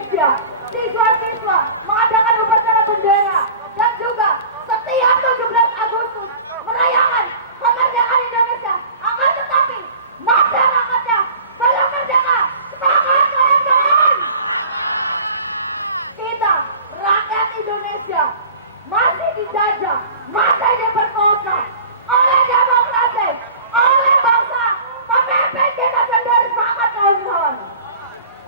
Indonesia, siswa-siswa mengadakan upacara bendera dan juga setiap 17 Agustus merayakan kemerdekaan Indonesia. Akan tetapi masyarakatnya belum merdeka. Semangat kawan-kawan! Kita rakyat Indonesia masih dijajah, masih diperkosa oleh demokrasi, oleh bangsa pemimpin kita sendiri. Semangat kawan-kawan!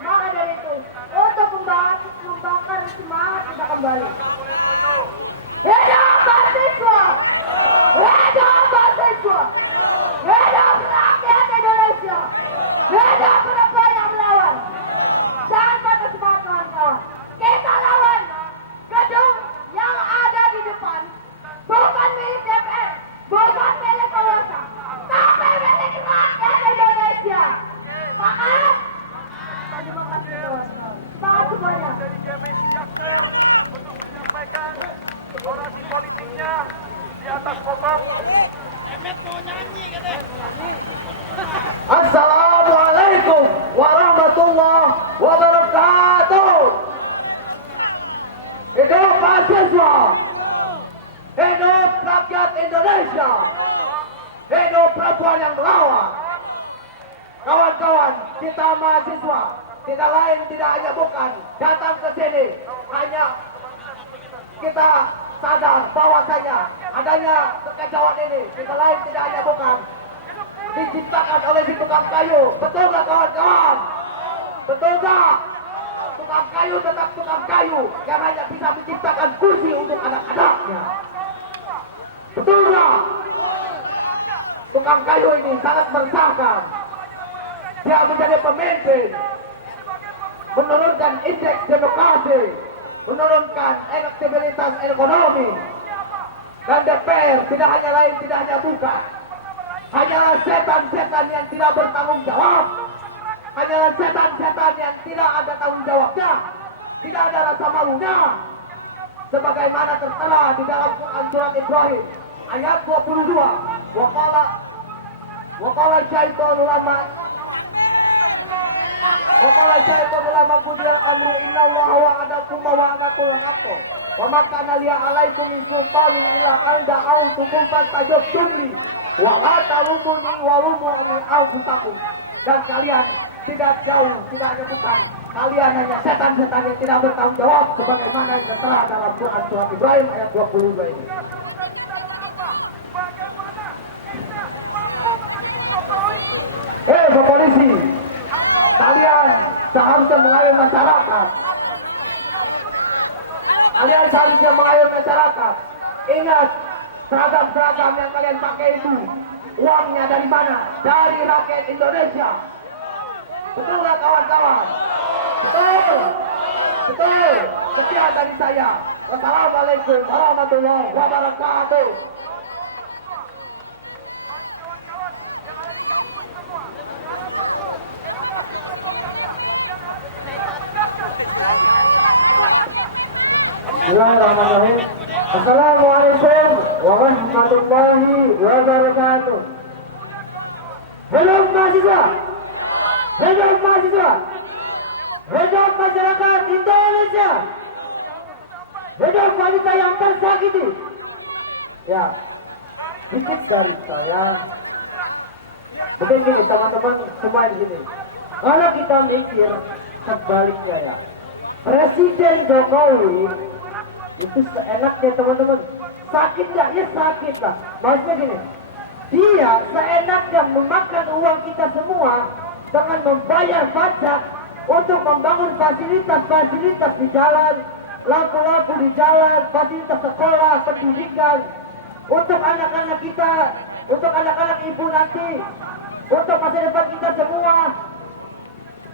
Maka dari itu, untuk membangkitkan semangat kita kembali. Hidup mahasiswa! Hidup mahasiswa! Hidup rakyat Indonesia! Hidup perempuan yang melawan! Jangan patah semangat kawan-kawan. Kita lawan gedung yang ada di depan. Bukan milik DPR, bukan milik penguasa, tapi milik rakyat Indonesia. Maaf. Terima kasih kawan-kawan. Selamat semuanya. Assalamualaikum warahmatullahi wabarakatuh. Hidup mahasiswa. Hidup rakyat Indonesia. Hidup perempuan yang melawan. Kawan-kawan, kita mahasiswa tidak lain tidak hanya bukan datang ke sini hanya kita sadar bahwasanya adanya kekacauan ini tidak lain tidak hanya bukan diciptakan oleh si tukang kayu. Betul nggak kawan-kawan? Betul nggak? Tukang kayu tetap tukang kayu yang hanya bisa diciptakan kursi untuk anak-anaknya. Betul nggak? Tukang kayu ini sangat meresahkan. Dia menjadi pemimpin, menurunkan indeks demokrasi, menurunkan elektabilitas ekonomi. Dan DPR tidak hanya lain tidak hanya bukan hanyalah setan-setan yang tidak bertanggung jawab, hanyalah setan-setan yang tidak ada tanggung jawabnya, tidak ada rasa malunya, sebagaimana tertera di dalam Quran surat Ibrahim ayat 22. Waqala syaitanu lama Waqala syaitanu lama qudiya amru inna Allaha wa'adakum wa wa'adakum al-haqq wa ma kana liya 'alaikum min sultanin illa an da'awtukum fastajabtum wa la talumuni wa lumu anfusakum. Dan kalian tidak jauh, tidak ada bukan. Kalian hanya setan-setan yang tidak bertanggung jawab sebagaimana yang tertera dalam Quran surat Ibrahim ayat 22 ini. Matikan setan itu. Bacain ayat kursi. Pak polisi, kalian seharusnya melayani masyarakat. Halo Pak Kalian Polisi. seharusnya melayani masyarakat. Ingat, seragam-seragam yang kalian pakai itu uangnya dari mana? Dari rakyat Indonesia. Betul nggak kawan-kawan? Betul. Betul. Betul bagi saya. Assalamualaikum warahmatullahi wabarakatuh. Bapak masih di sini FDP. Masih FDP Pak. Bismillahirrahmanirrahim. Assalamualaikum warahmatullahi wabarakatuh. Hidup mahasiswa. Hidup mahasiswa. Hidup masyarakat Indonesia. Hidup wanita yang tersakiti. Ya, dikit dari saya. Mungkin gini teman-teman semua di sini. Kalau kita mikir sebaliknya ya, Presiden Jokowi itu seenaknya teman-teman. Sakit ya, ya sakit lah. Maksudnya gini, dia seenaknya memakan uang kita semua dengan membayar pajak untuk membangun fasilitas-fasilitas di jalan, lampu-lampu di jalan, fasilitas sekolah, pendidikan, untuk anak-anak kita, untuk anak-anak ibu nanti, untuk masa depan kita semua.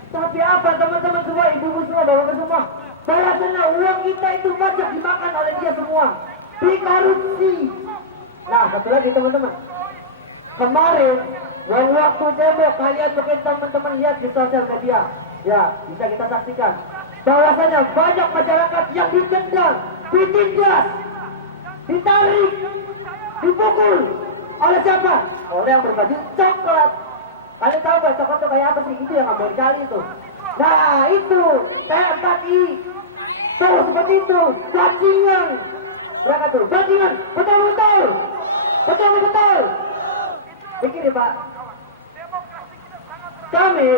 Tapi apa teman-teman semua, ibu-ibu semua, bapak semua, bahwasanya uang kita itu pajak dimakan oleh dia semua, dikorupsi. Nah, satu lagi teman-teman, kemarin yang waktu demo, kalian mungkin teman-teman lihat di sosial media, ya bisa kita saksikan bahwasanya banyak masyarakat yang ditendang, ditindas, ditarik, dipukul oleh siapa? Oleh yang berbaju coklat. Kalian tahu gak coklat itu kayak apa sih? Itu yang Amerika itu. Nah itu, kayak pagi. Tuh seperti itu, bajingan. Berapa tuh? Bajingan, betul-betul. Betul-betul. Begini Pak, kami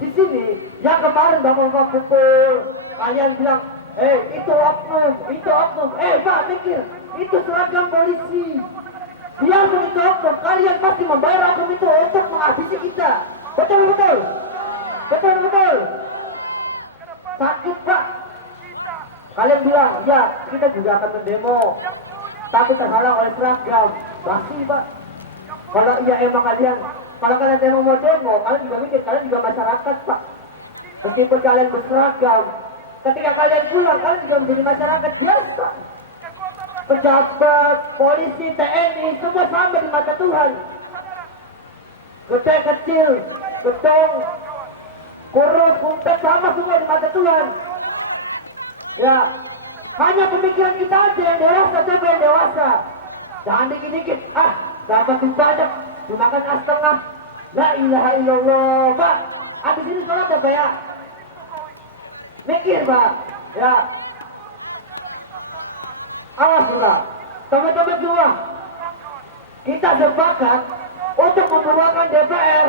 di sini yang kemarin bapak-bapak pukul, kalian bilang, itu oknum. Pak pikir, itu seragam polisi. Biar seperti oknum, kalian pasti membayar oknum itu untuk menghabisi kita. Betul-betul. Betul-betul. Sakit Pak. Kalian bilang, ya kita juga akan mendemo, tapi terhalang oleh seragam. Pasti Pak. Kalau iya emang kalau kalian mau demo, kalian juga mikir, kalian juga masyarakat Pak. Meskipun kalian berseragam, ketika kalian pulang, kalian juga menjadi masyarakat biasa. Pejabat, polisi, TNI, semua sama di mata Tuhan. Gede kecil, gedung, kurus, kumpet, sama semua di mata Tuhan. Ya, hanya pemikiran kita aja yang dewasa, coba yang dewasa. Jangan dikit-dikit, dapat banyak, gunakan setengah. La ilaha illallah, Pak. Habis ini sholat apa ya? Mikir Pak, ya. Sudah, teman-teman semua, kita sepakat untuk mengeluarkan DPR.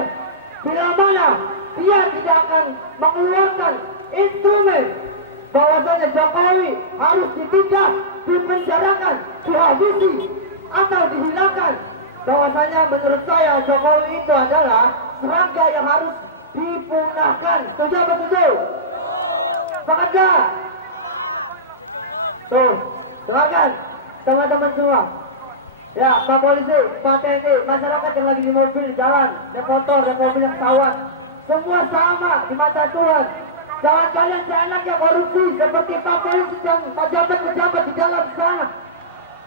Bila mana dia tidak akan mengeluarkan instrumen bahwasanya Jokowi harus ditindak, dipenjarakan, dihabisi, atau dihinakan. Bahwasanya menurut saya Jokowi itu adalah serangga yang harus dipunahkan. Setuju atau setuju? Sepakat gak? Tuh, silakan teman-teman semua. Ya, Pak Polisi, Pak TNI, masyarakat yang lagi di mobil jalan, yang motor, yang mobil yang pesawat, semua sama di mata Tuhan. Jangan kalian seenaknya korupsi seperti Pak Polisi dan pejabat-pejabat di dalam sana.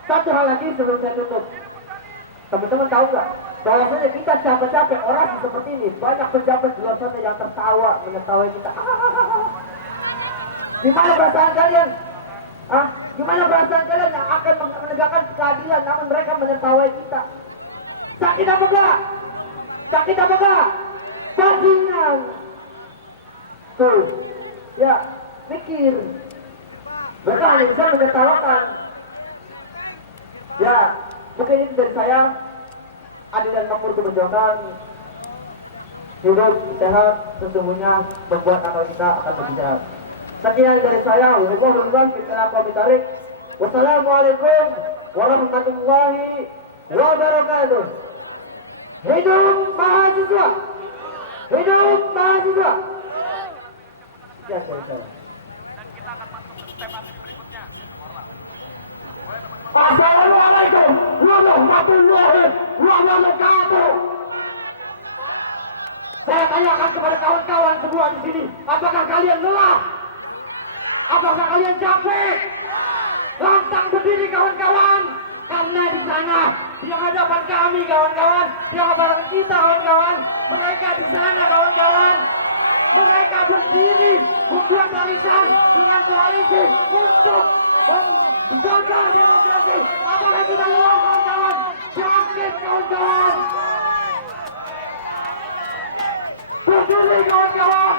Satu hal lagi sebelum saya tutup. Teman-teman tahu nggak? Bahwasanya kita capek-capek orang seperti ini, banyak pejabat di luar sana yang tertawa mengetahui kita. Gimana perasaan kalian? Gimana perasaan kalian yang akan menegakkan keadilan namun mereka menertawai kita? Sakit apa enggak? Sakit apa enggak? Bajingan. Tuh, ya, mikir. Berkali bisa menertawakan. Ya, mungkin itu dari saya. Adil dan makmur keberjuangan. Hidup sehat sesungguhnya membuat akal kita akan lebih sehat. Sekian dari saya. Wassalamualaikum warahmatullahi wabarakatuh. Hidup mahasiswa. Hidup mahasiswa. Sekian dari saya. Assalamualaikum warahmatullahi wabarakatuh. Saya tanyakan kepada kawan-kawan semua di sini, apakah kalian lelah? Apakah kalian capek? Lantang berdiri kawan-kawan, karena di sana di hadapan kami kawan-kawan, di hadapan kita kawan-kawan, mereka di sana kawan-kawan, mereka berdiri membuat barisan dengan berisi untuk kawan-kawan. Berdiri kawan-kawan.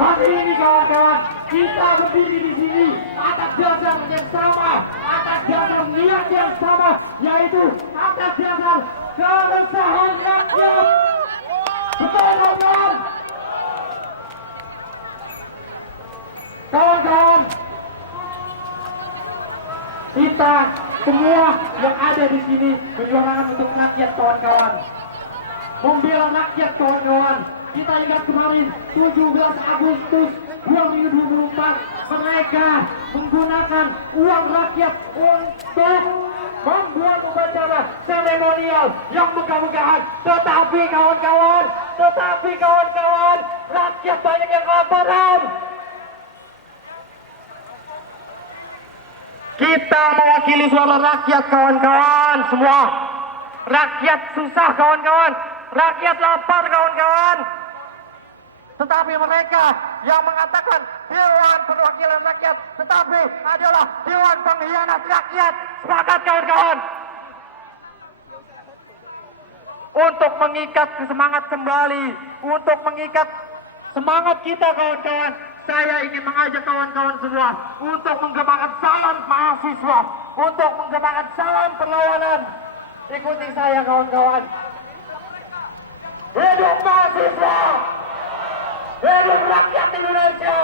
Hari ini kawan-kawan, kita berdiri di sini atas dasar yang sama, atas dasar niat yang sama, yaitu atas dasar keresahan rakyat. Betul kawan-kawan? Kawan-kawan, kita semua yang ada di sini berjuang untuk rakyat kawan-kawan, membela rakyat kawan-kawan. Kita ingat kemarin 17 Agustus 2024 mereka menggunakan uang rakyat untuk membuat upacara seremonial yang megah-megahan. Tetapi kawan-kawan, rakyat banyak yang kelaparan. Kita mewakili suara rakyat kawan-kawan semua. Rakyat susah kawan-kawan, rakyat lapar kawan-kawan. Tetapi mereka yang mengatakan Dewan Perwakilan Rakyat, tetapi adalah Dewan Pengkhianat Rakyat. Sepakat kawan-kawan? untuk mengikat semangat kembali, untuk mengikat semangat kita kawan-kawan. Saya ingin mengajak kawan-kawan semua untuk menggemakan salam mahasiswa, untuk menggemakan salam perlawanan. Ikuti saya kawan-kawan. Hidup mahasiswa, hidup rakyat Indonesia,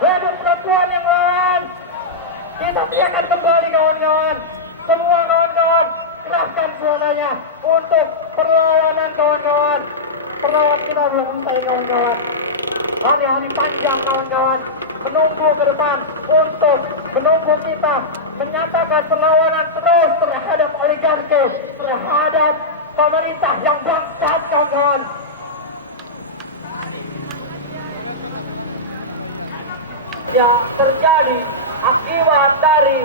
hidup perempuan yang lawan. Kita akan kembali kawan-kawan. Semua kawan-kawan, keraskan suaranya untuk perlawanan kawan-kawan. Perlawanan kita belum selesai kawan-kawan. Hari-hari panjang kawan-kawan, menunggu ke depan untuk menunggu kita menyatakan perlawanan terus terhadap oligarki, terhadap pemerintah yang bangsat kawan-kawan. Yang terjadi akibat dari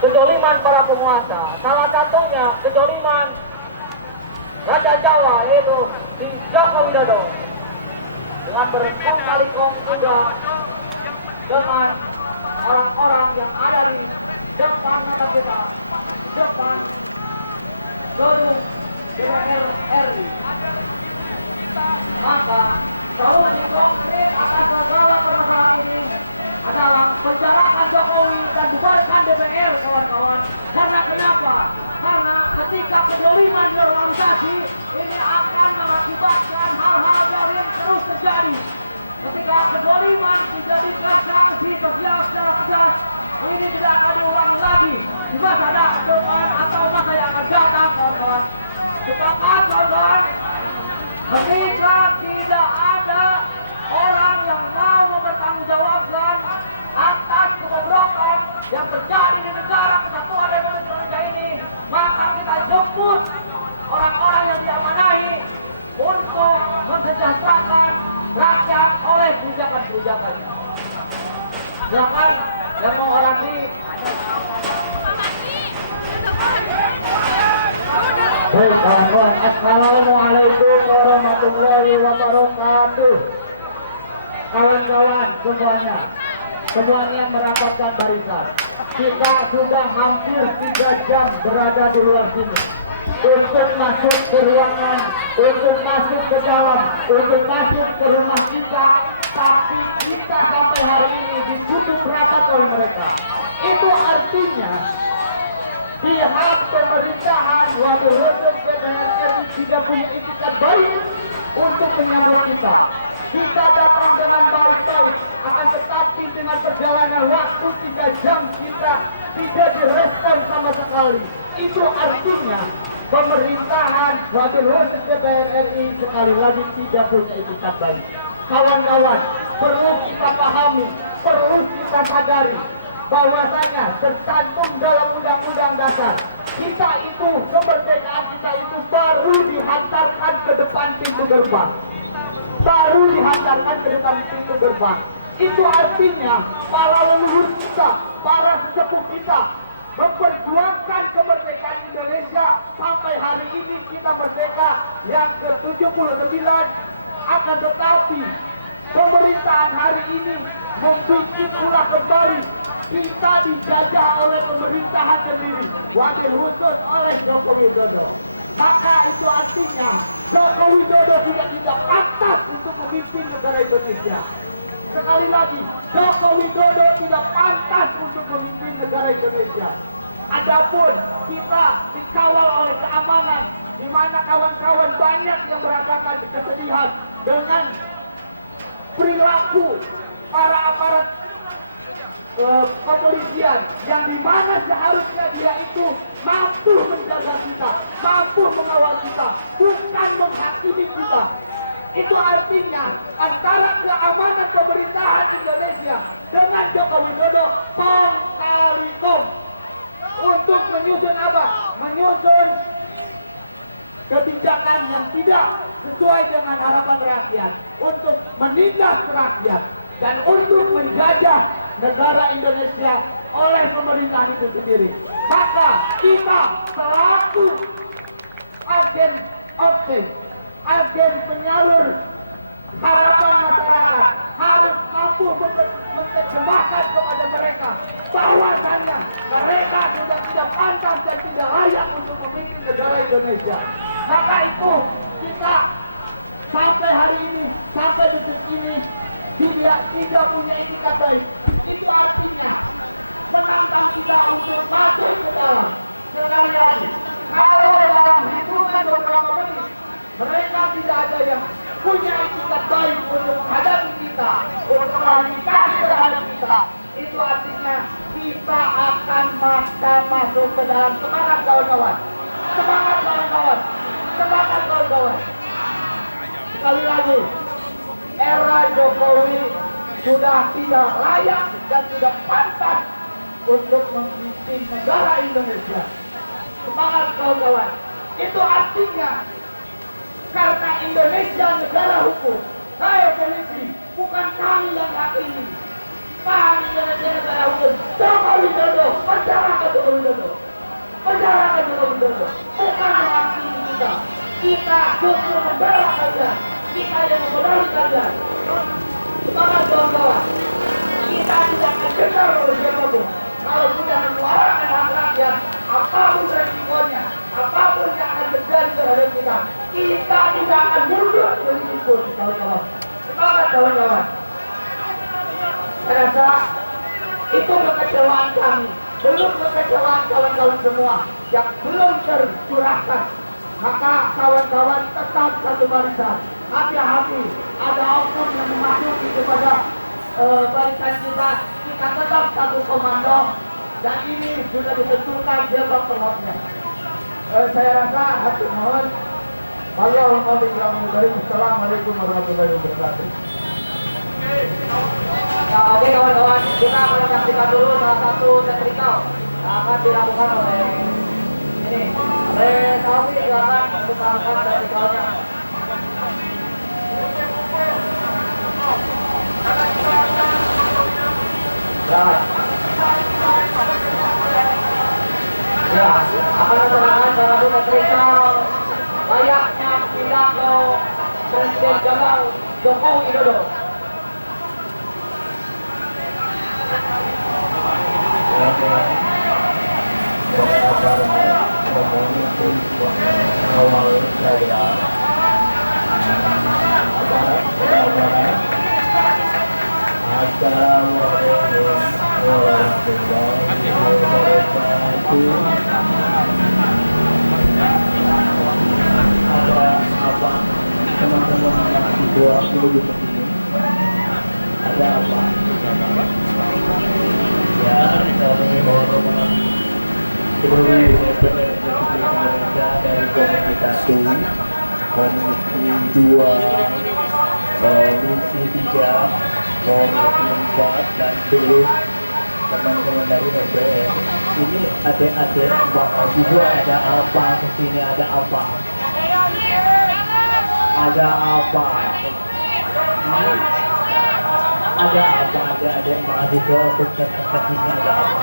kezaliman para penguasa, salah satunya kezaliman Raja Jawa yaitu Joko Widodo dengan berkali-kali juga dengan orang-orang yang ada di depan mata kita, depan gedung DPR RI. Maka solusi konkret atas segala permasalahan ini adalah penjarakan Jokowi dan bubarkan DPR kawan-kawan. Karena kenapa? Karena ketika kezaliman diorganisasi ini akan mengakibatkan hal-hal yang terus terjadi. Ketika kezaliman dijadikan sanksi sosial secara tegas, ini tidak akan diulangi lagi di masa depan atau masa yang akan datang kawan-kawan. Sepakat kawan-kawan, ketika tidak ada orang yang mau mempertanggungjawabkan atas kebobrokan yang terjadi di negara kesatuan Republik Indonesia ini, maka kita jemput orang-orang yang diamanai untuk mensejahterakan rakyat oleh kebijakan-kebijakan. Jangan yang orang ini. Pak Maki, Assalamualaikum warahmatullahi wabarakatuh. Kawan-kawan semuanya yang merapatkan barisan. Kita sudah hampir 3 jam berada di luar sini untuk masuk ke ruangan, untuk masuk ke dalam, untuk masuk ke rumah kita, tapi kita sampai hari ini ditutup rapat oleh mereka. Itu artinya pihak pemerintahan Waduh DPR RI tidak punya itikat baik untuk menyambut kita. Kita datang dengan baik-baik, akan tetapi dengan perjalanan waktu 3 jam kita tidak direspon sama sekali. Itu artinya pemerintahan Waduh DPR RI sekali lagi tidak punya itikat baik. Kawan-kawan, perlu kita pahami, perlu kita sadari bahwasanya tercantum dalam Undang-Undang Dasar kita itu, kemerdekaan kita itu baru dihantarkan ke depan pintu gerbang. Baru dihantarkan ke depan pintu gerbang. Itu artinya para leluhur kita, para sesepuh kita memperjuangkan kemerdekaan Indonesia sampai hari ini kita merdeka yang ke-79. Akan tetapi pemerintahan hari ini membuat ulang kembali. Kita dijajah oleh pemerintahan sendiri, wakil khusus oleh Joko Widodo. Maka itu artinya Joko Widodo tidak pantas untuk memimpin negara Indonesia. Sekali lagi, Joko Widodo tidak pantas untuk memimpin negara Indonesia. Adapun kita dikawal oleh keamanan, di mana kawan-kawan banyak yang beragama di kesedihan dengan perilaku para aparat kepolisian yang dimana seharusnya dia itu mampu menjaga kita, mampu mengawal kita, bukan menghakimi kita. Itu artinya antara keamanan pemerintahan Indonesia dengan Joko Widodo kong kali kong untuk menyusun apa? Menyusun kebijakan yang tidak sesuai dengan harapan rakyat, untuk menindas rakyat dan untuk menjajah negara Indonesia oleh pemerintahan itu sendiri. Maka kita selaku agen opsi, agen penyalur harapan masyarakat harus mampu menerjemahkan kepada mereka bahwasanya mereka tidak pantas dan tidak layak untuk memimpin negara Indonesia. Maka itu kita sampai hari ini, sampai detik ini tidak punya etikat baik. Itu artinya menantang kita untuk masuk ke dalam. Sekali lagi, kalau dalam hitungan beberapa menit mereka tidak ada yang punya etikat baik untuk menghadapi kita, untuk klarifikasi terhadap kita, itu artinya kita akan masuk ke dalam. Semangat kawan-kawan, semangat kawan-kawan, semangat kawan-kawan. Sekali lagi, era Jokowi sudah tidak layak dan tidak pantas untuk memimpin negara Indonesia. Semangat kawan-kawan. Itu artinya karena Indonesia negara hukum. Hai polisi, bukan kami yang hakimi. Kami Indonesia negara hukum. Joko Widodo, penjarakan Joko Widodo. Penjarakan Joko Widodo. Bukan menghakimi kita. Kita justru membela kalian. Kita yang membenahi kalian. Semangat kawan-kawan. Kita tidak akan dengar oleh siapapun. Kalau sudah menyuarakan hak rakyat, apapun resikonya, apapun yang akan terjadi terhadap kita, kita tidak akan mundur sedikitpun, kawan-kawan. Semangat kawan-kawan. Saya rasa itu kekecewaan kami, belum kekecewaan kawan-kawan semua yang belum tercurahkan. Maka kawan-kawan tetap satu barisan. Hati-hati, ada oknum yang memasuki kepada barisan kita. Kita tetap satu komando. Dan ini sudah ditentukan siapa pelotnya. Saya rasa hati mohon. Assalamualaikum warahmatullahi wabarakatuh. Nah, oke kawan-kawan, kita akan menyaksikan dulu salah satu teknikal yang akan dilakukan oleh Salvi. Silakan untuk melakukan teknikalnya. Ya, akan melakukan salah satu teknikal layaknya pidato Presiden Gamal Joko Widodo. awal saya Assalamualaikum warahmatullahi wabarakatuh. Ada apa teman-teman mahasiswa dulu begini? Ada apa? Ya, kami hormati seluruh DPR Republik Indonesia dari Komisi 1, Komisi 2, Komisi 3, Komisi 4 dan seluruh teman-teman dari DPR. Ini adik-adik mahasiswa ada apa? Kesini ada apa? Ada apa? Ada apa adik-adik mahasiswa untuk kesini ada apa?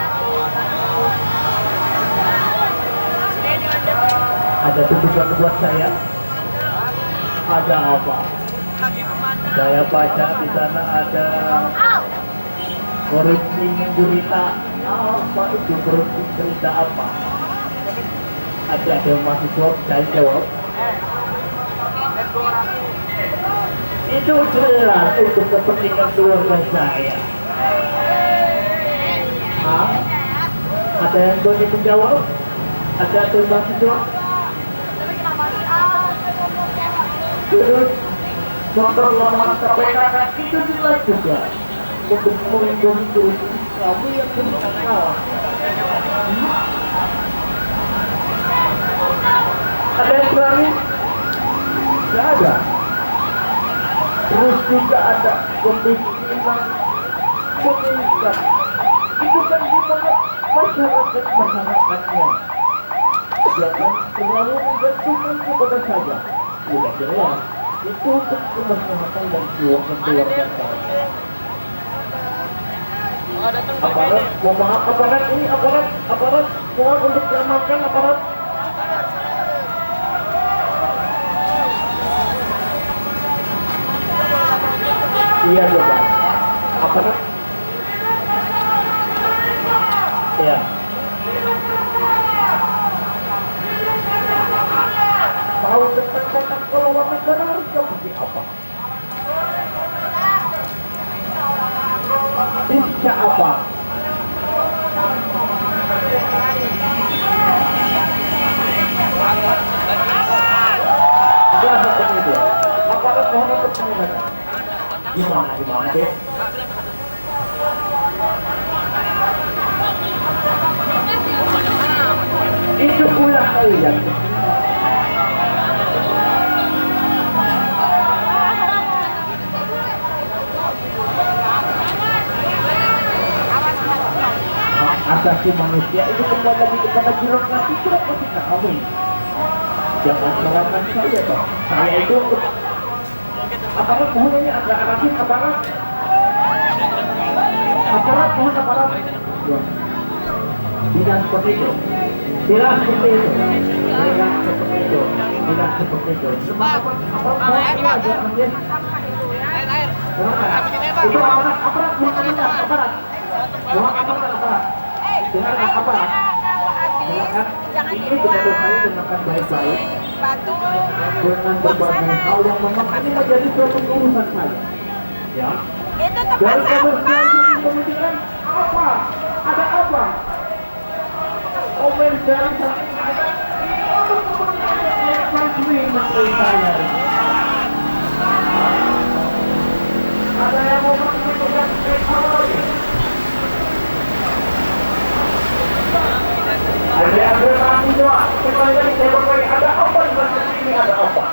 Ada tujuan buat saya? Ada apa? Saya baca di sana ada korupsi gurita. Apa itu korupsi gurita apa? Ada mahasiswa saya jawab. Itu jelas untuk kepentingan keluarga saya. Ada yang boleh menjawab? Ada mahasiswa? Terus contoh lama KPK itu jelas juga untuk melindungi kamu yang bersalah. Ada yang berani? Tidak ada. Terus juga ada kemiskinan, pendidikan. Itu kan gimana masyarakatnya. Jangan terlalu menggantungkan kepada saja. Sudah jelas, itu untuk kemaslahatan dan keluarga kita. Aparat, mohon maaf aparat ini aparat, mohon untuk diamankan aparat. Iya coba, aparat. Ya. Tahu tentang keuangan negara harus seperti apa? Bisa apa? Jelas seperti itu. Apakah mohon untuk penjelasan? Gimana deh? Itu pula kalian. Asasi manusia itu kembali lagi kepada birokrasi kami. Jangan salahkan saya toh. Saya itu aparat mohonnya aparat mohon aparat. Tidak seperti itu. Tidak seperti itu. Tidak seperti itu. Tidak seperti itu. Sebab apa ini ada anjir. Itu aparat mohon aparat. Dengarkan aparat. Dengarkan. Ini benar saya dengarkan baik-baik. Dengan berbagai hal yang memang ini menjadi suatu urusan saya. Ya. Itu tempat Dari sampah. kemudian apa? Ada apa? Komen dari saya. Ada yang mau menunjukkan teknologi. Ada yang bertanggung jawab. Ada apa di masa ini? Ada apa?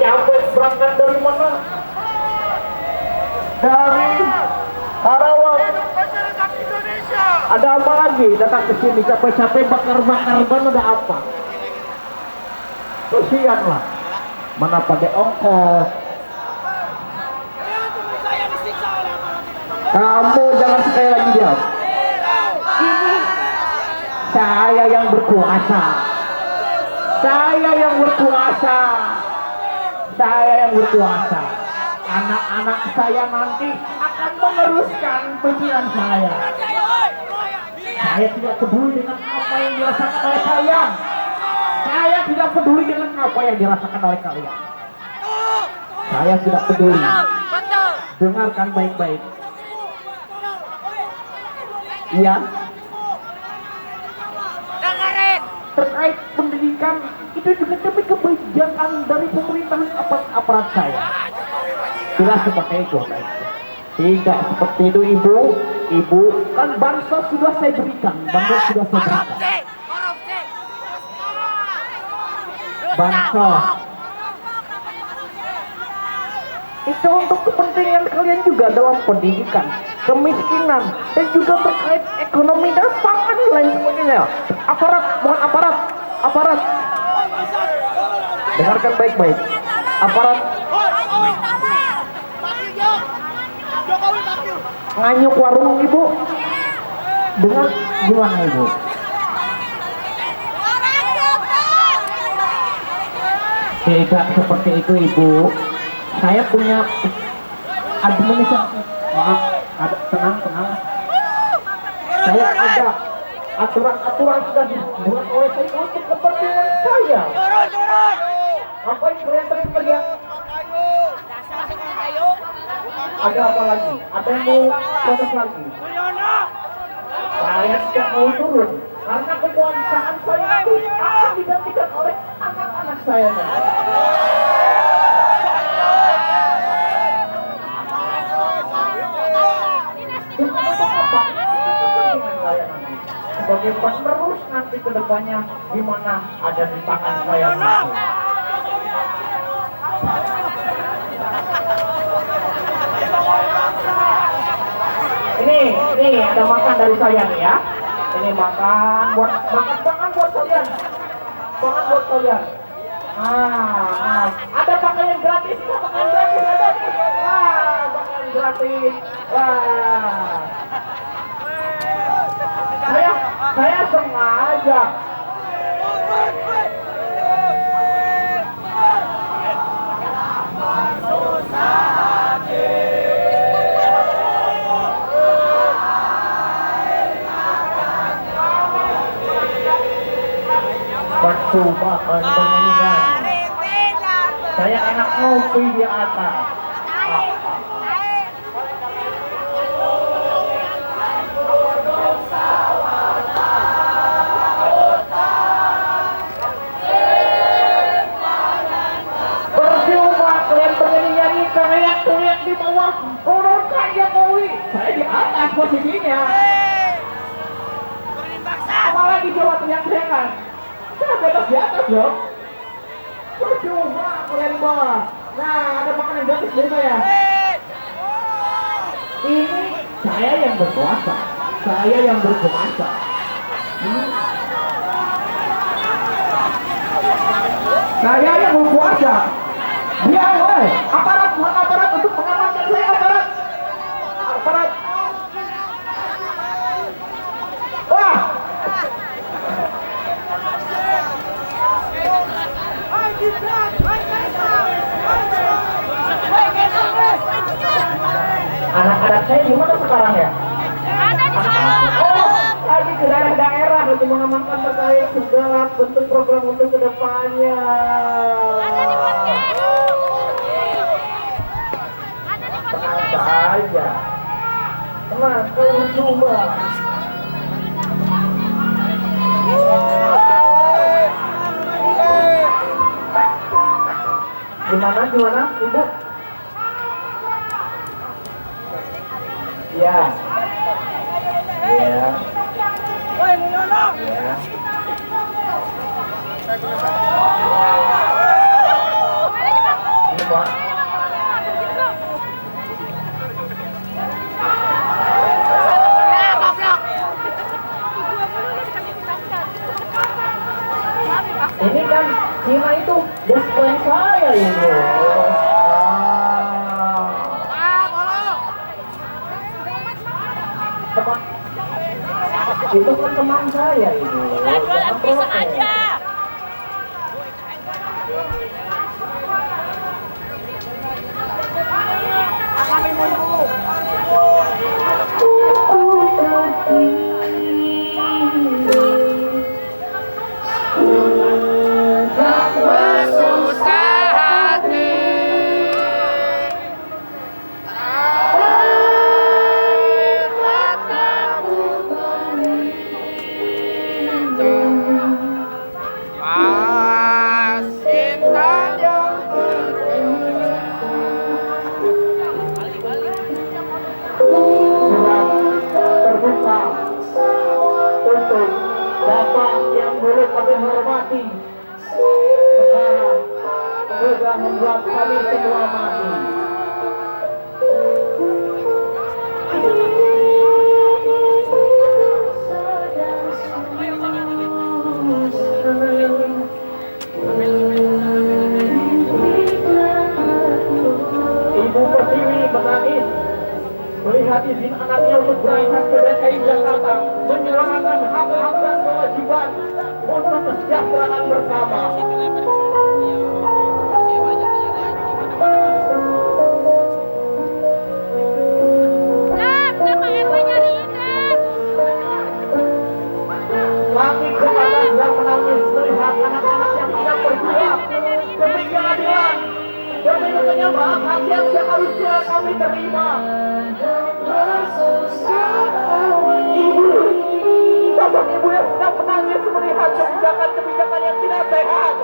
Capek berangkat dari mana? Dari Karawang. Ada apa lagi? Datang ke sini capek-capek bakar-bakar ban ada apa? Kesian lah. Mana pada ongkos? Kamu jangan sekali lagi diam. Ini saya yang berkuasa. Saya yang berkuasa. Saya yang berkuasa. Anak-anak saya nanti akan meneruskan pikiran saya. Saya tidak peduli dengan apa yang dirasakan oleh kalian. Saya tidak peduli dengan apa yang dirasakan oleh kalian. Saya tidak peduli. Dengarkan baik-baik. Iya. Terkait pendidikan itu juga tapi kebijakan dari pemerintahan aparat saya. Tidak seperti itu. Tidak seperti itu ibu. Ibu kan bansos sudah saya berikan. Bansos sudah saya berikan. Bansos. Itu untuk kepentingan kalian juga dalam pendidikan, kemiskinan, dan juga terkait ekonomi dan pangan lain sebagainya. Aparat, mohon aparat. Dengarkan baik-baik. Aparat. Nganyuk warung ibu. Dengar gimana ibu? Tidak seperti itu ibu. Saya punya administrasi. Maaf, tenang. Saya ada aturan sudah dibuat oleh saya untuk kepentingan saya. Apa yang kalian teriak? Ada apa lagi? Ada yang mau protes lagi? Saya tidak mau turun karena kekuasaan saya itu akan digantikan oleh anak-anak saya. Sebagai penerus nanti ke depannya gimana ada di tangan saya nanti. Ini ada makan dari saya nih ya. Ini makan buat kalian. Makan buat kalian. Ada pakaian gratis, ada nih. Pakaian gratis. Saya sengaja. Percuma Saya enak ngopi di atas. Percuma kalian bernyanyi teriak-teriak di bawah. Turunkan Jokowi. Saya di atas posisinya. Apalagi coba teriak-teriakan. Saya di atas dong. Percuma kalian di bawah. Nah, ada makanan gratis dari saya. Ini saya yang berkuasa. Saya yang berkuasa. Saya yang berkuasa. Dia, woi, aparat untuk mengamankan saya, aparat. Wah. Anak-anak saya gimana sekarang ya? Ada di sana. Lagi ke daerah-daerah untuk mengamankan terkait segala bentuk program untuk kedepannya. Ada di podcast. Ada di podcast Tenang desa. saja. Tenang, coba. Gimana, Ibu? Ya. Ya. Woi, Mulyono. Ya. Ini, Pak. Ya, goblok. Ini kan Cina itu bos klien saya ini. Teman, itu kan teman saya ini. Jualan pisang aja. Terbuka untuk Bapak yang dulu kami hormati, sekarang sudah membuat kami semua mati. Ibu Pertiwi menangis melihat izin anaknya untuk berangkat ke DKI Jakarta menyuarakan hak-hak dan kewajiban untuk kesejahteraan bersama. Dak, kenapa RW nyariin, Dak? Langit ke atas dan menangis melihat anak-anak yang sedang berjuang demi keadilan, demi kenyamanan hak yang seharusnya kami terima. Ibu, sosok ibu yang sedang menangis melihat kebijakan-kebijakan yang tidak sehat,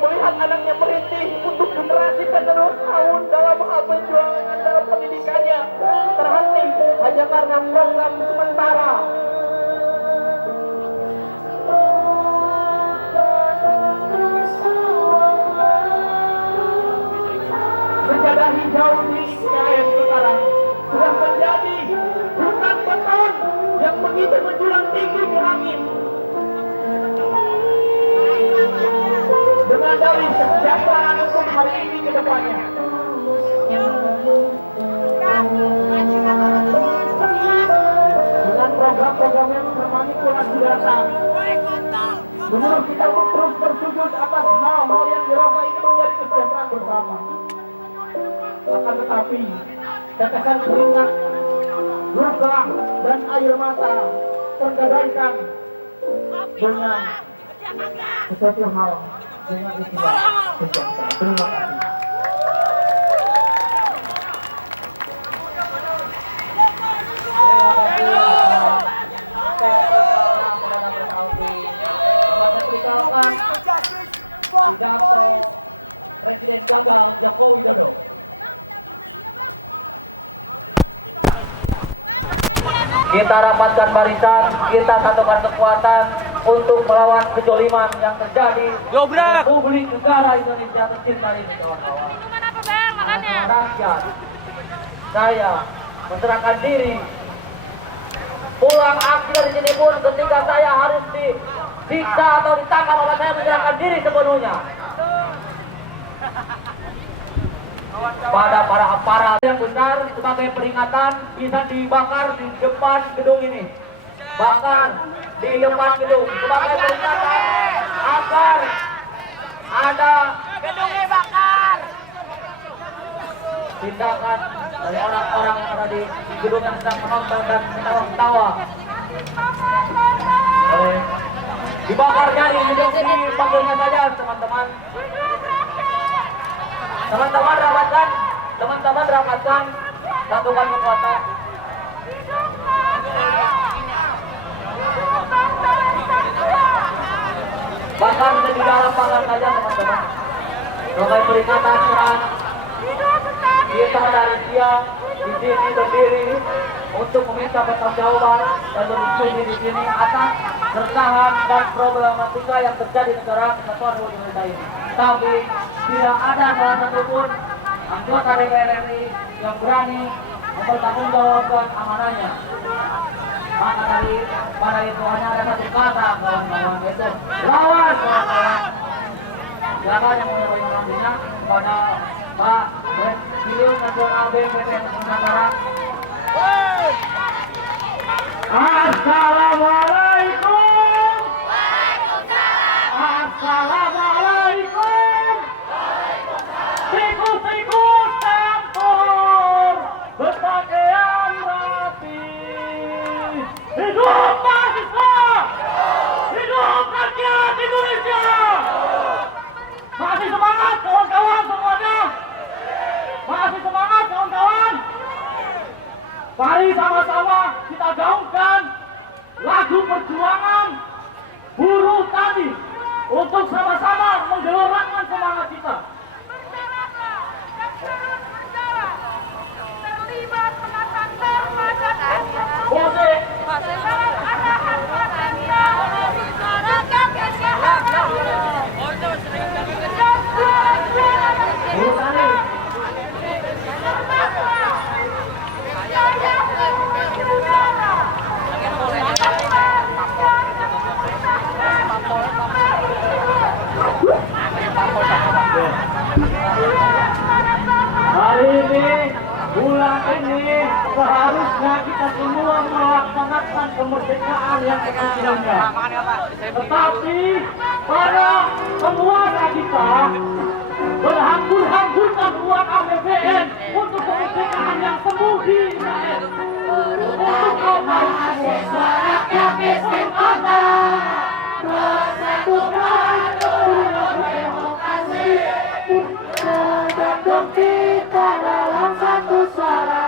melihat anaknya merintih untuk generasi penerus tahun dalam hal perjuangan dalam pendidikannya terhenti hanya karena program sementara. Sejadah hijau di IKN sekarang sudah menjadi hutan beton yang begitu menjulang tinggi di angin. Dengan dalih kesejahteraan untuk hari ini ke depannya. Dengan program-program yang termanipulasi data, menurut kita untuk terus bersujud atas hal-hal yang dirasa ini menjadi kesejahteraan bersama. Akan tetapi tetesan keringat, luka, dan air mata tergadaikan dengan sesuatu hal dengan istilah sejahtera. Terima kasih. Pidato Presiden gagal Joko Widodo. Kita rapatkan barisan, kita satukan kekuatan untuk melawan kejoliman yang terjadi di Republik Negara Indonesia tercinta ini, kawan-kawan. Atas nama rakyat, saya menyerahkan diri. Pulang aksi dari sini pun ketika saya harus disiksa atau ditangkap, maka saya menyerahkan diri sepenuhnya pada para aparat yang besar sebagai peringatan. Bisa dibakar di depan gedung ini, bakar di depan gedung sebagai peringatan agar ada tindakan dari orang-orang yang ada di gedung yang sedang menonton dan ketawa-ketawa. Dibakar dari panggilnya saja, teman-teman. Teman-teman rapatkan, satukan kekuatan. Bakar di dalam pangkat saja, teman-teman. Sebagai peringatan kita dari siang di sini berdiri untuk meminta pertanggungjawaban dan berdiskusi di sini atas keresahan dan problematika yang terjadi di negara kesatuan Republik Indonesia ini. Tapi tidak ada salah satupun anggota DPR RI yang berani mempertanggungjawabkan amanahnya. Maka pada itu hanya ada satu kata, kawan-kawan, yaitu lawan, kawan-kawan. Silakan yang menyampaikan pengabdinya kepada Pak Presidium Nasional BNPB Nusantara. Assalamualaikum. Assalamualaikum. Tikus-tikus campur berpakaian rapi. Hidup mahasiswa, hidup rakyat Indonesia. Masih semangat kawan-kawan semuanya. Masih semangat kawan-kawan. Mari sama-sama kita gaungkan lagu perjuangan buruh tadi untuk sama-sama menggelorkan semangat kita. Terlibat menatap terhadap Musik. dalam arahan patennya tentang kesehatan dan suara-suara yang Buruh tani. terdakwa saya saudara tempat yang memusnahkan kembali hidup terdakwa bulan para bapak. Hari ini, bulan ini, seharusnya kita semua melaksanakan kemerdekaan yang sesungguhnya. Tetapi para penguasa kita berhambur-hamburkan uang APBN untuk kemerdekaan yang semu di Israel. Untuk apa? Suara yang miskin kota bersatukan demokrasi, tergabung kita dalam satu suara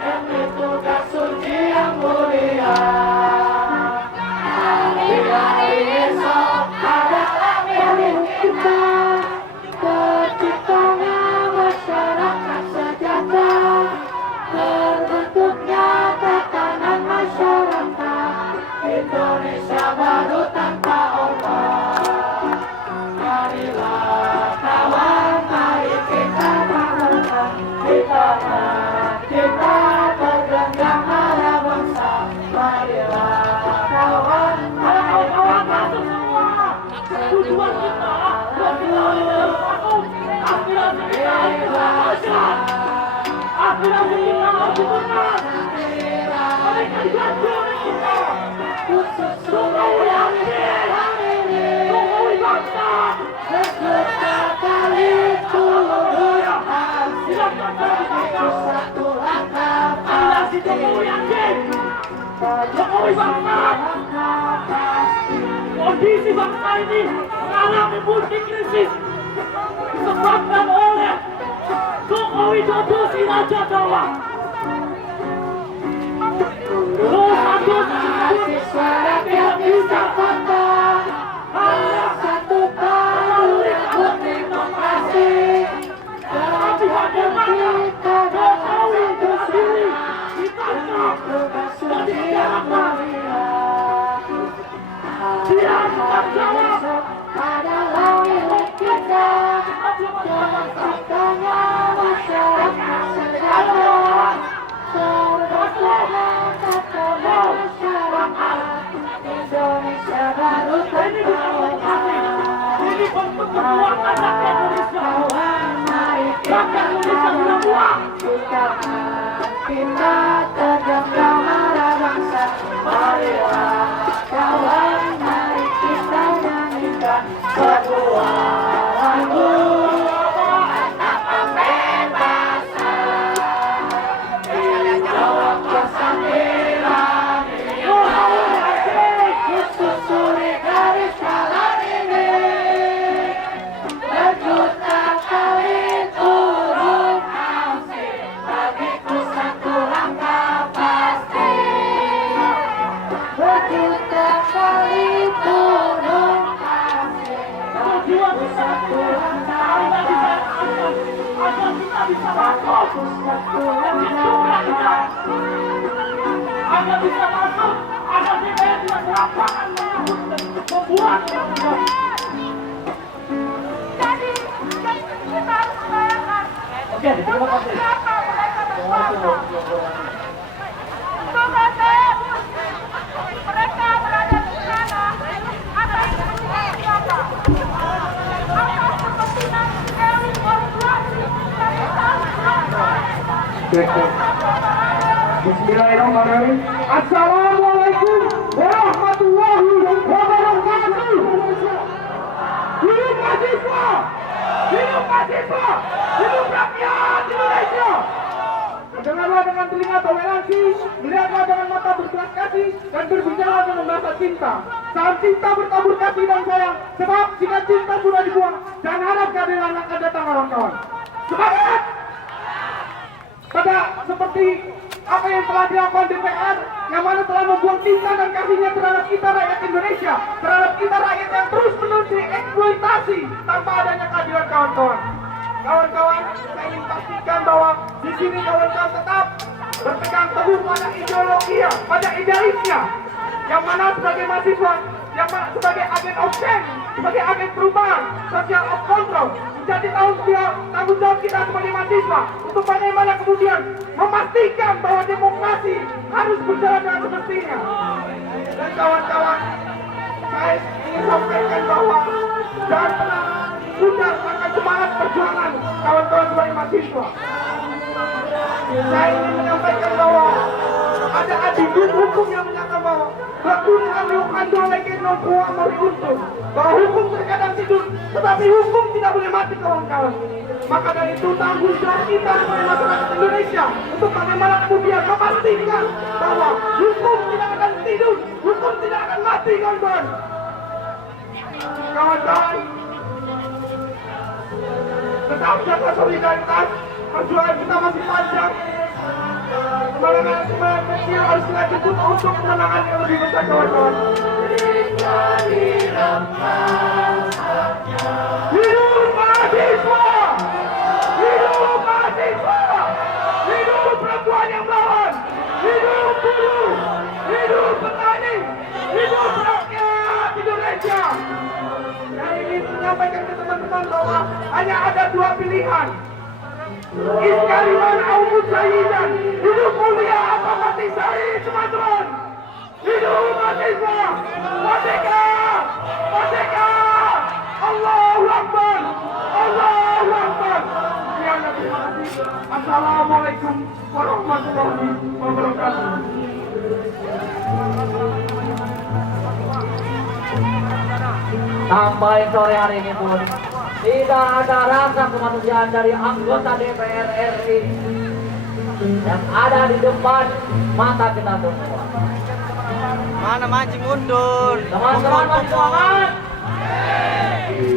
demi tugas suci yang mulia. Hari-hari esok adalah milik kita, terciptanya masyarakat sejahtera, terbentuknya tatanan masyarakat Indonesia baru tanpa obat. Marilah kawan, mari kita bangunkan, kita tergenggam arah bangsa. Marilah kawan, Kawan-kawan masuk semua. Tujuan kita, buat kita harus satu. Aspirasi kita harus tersampaikan. Aspirasi kita harus didengar. Mereka dibantu oleh kita. Jokowi Adil, Jokowi bangsa. Silakan ditangkap. Aliansi Jokowi Adil, Jokowi bangsa. Kondisi bangsa ini mengalami multi krisis. disebabkan oleh Joko Widodo si Raja Dawa. Tidak bisa kota hanya satu paruh demokrasi. Tapi bagaimana Jokowi itu sendiri ditangkap dan dipenjarakan? Dia bukan jawab adalah milik kita dan faktanya masyarakat sedang terbentuknya kata masyarakat Indonesia baru ini bukan demokrasi. Ini bentuk kekuatan rakyat Indonesia. Rakyat Indonesia punya uang. kita tergantung pada bangsa. Marilah kawan, mari kita nyanyikan sebuah lagu. Susuri garis jalan ini, berjuta kali turun pasti, bagiku satu langkah pasti. Berjuta kali turun pasti, Tujuan kita adalah kita agar kita bisa masuk dan gedung rakyat, agar bisa masuk, agar DPR tidak lapangan membuat undang-undang. Oke, terima kasih. mereka berada di sana atas kepentingan siapa? Atas kepentingan elit korporasi kapital selatan. Bismillahirrahmanirrahim. Assalamualaikum warahmatullahi wabarakatuh. Hidup mahasiswa, hidup mahasiswa, hidup rakyat Indonesia. Dengarlah dengan telinga toleransi, melihatlah dengan mata berbelas kasih, dan berbicara dengan bahasa cinta. Saat cinta bertabur kasih dan sayang, sebab jika cinta sudah dibuang, jangan harap keadilan akan datang kawan-kawan. Semangat! Pada seperti apa yang telah dilakukan DPR, yang mana telah membuang cinta dan kasihnya terhadap kita rakyat Indonesia, terhadap kita rakyat yang terus menerus dieksploitasi tanpa adanya keadilan kawan-kawan. Kawan-kawan, saya ingin pastikan bahwa di sini kawan-kawan tetap berpegang teguh pada ideologinya, pada idealisnya, yang mana sebagai mahasiswa, yang mana sebagai agen of change, sebagai agen perubahan, social of control, menjadi tanggung jawab kita sebagai mahasiswa untuk bagaimana kemudian memastikan bahwa demokrasi harus berjalan dengan semestinya. Dan kawan-kawan, saya ingin sampaikan bahwa jangan pernah sudah akan semangat perjuangan kawan-kawan sebagai mahasiswa. Saya ingin menyampaikan bahwa ada adidum hukum yang menyatakan bahwa Baturan liukan lagi nomor beruntung bahwa hukum terkadang tidur, tetapi hukum tidak boleh mati kawan-kawan. Maka dari itu tanggung jawab kita sebagai masyarakat Indonesia untuk bagaimana kemudian memastikan bahwa hukum tidak akan tidur, hukum tidak akan mati kawan-kawan. Kawan-kawan, tetap jaga solidaritas, perjuangan kita masih panjang. Kemenangan kecil harus kita jemput untuk kemenangan yang lebih besar kawan-kawan. Hidup mahasiswa! Hidup mahasiswa! Hidup perempuan yang melawan! Hidup buruh! Hidup petani! Hidup rakyat Indonesia! Saya ingin menyampaikan ke teman-teman bahwa hanya ada dua pilihan. Iskaliman al-Mujahidin, hidup mulia atau mati syahid teman-teman. Hidup mahasiswa, merdeka, merdeka. Allahu Akbar, Allahu Akbar. Sekian dan terima kasih. Assalamualaikum warahmatullahi wabarakatuh. Sampai sore hari ini pun tidak ada rasa kemanusiaan dari anggota DPR RI yang ada di depan mata kita semua. Mana maju mundur. Teman-teman masih semangat?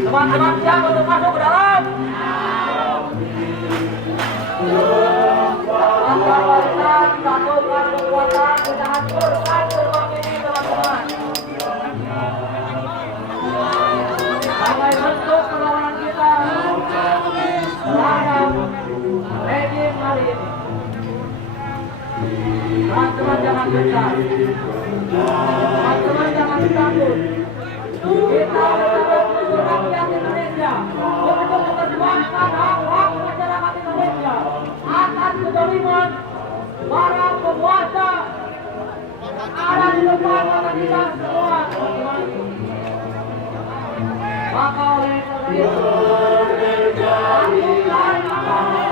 Teman-teman siap untuk masuk ke dalam? Sebagai bentuk perlawanan kita terhadap rejim hari ini. Teman-teman jangan gentar. Teman-teman jangan takut. Kita betul-betul rakyat Indonesia untuk memperjuangkan hak-hak masyarakat Indonesia atas kezaliman para penguasa yang ada di depan mata kita semua, teman-teman. Maka oleh karena itu,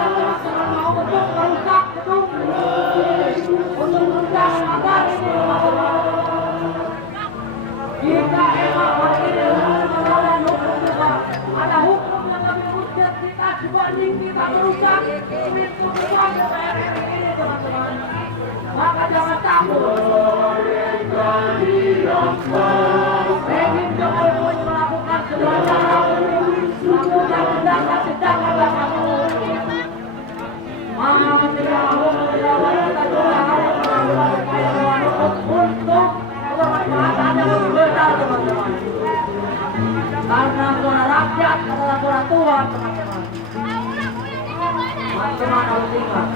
teman-teman mau untuk merusak gedung ini, untuk merusak agar ini, teman-teman. Jika emang hari ini melawan hukum juga, ada hukum yang lebih urgent kita dibanding kita merusak pintu gerbang DPR RI ini, teman-teman. Maka jangan takut. Rejim Jokowi melakukan segala cara melakukan tindakan-tindakan maka kita juga harus melakukan upaya melawan hukum untuk kebermanfaatan yang lebih besar, teman-teman. Karena suara rakyat adalah suara Tuhan, teman-teman. Teman-teman harus ingat,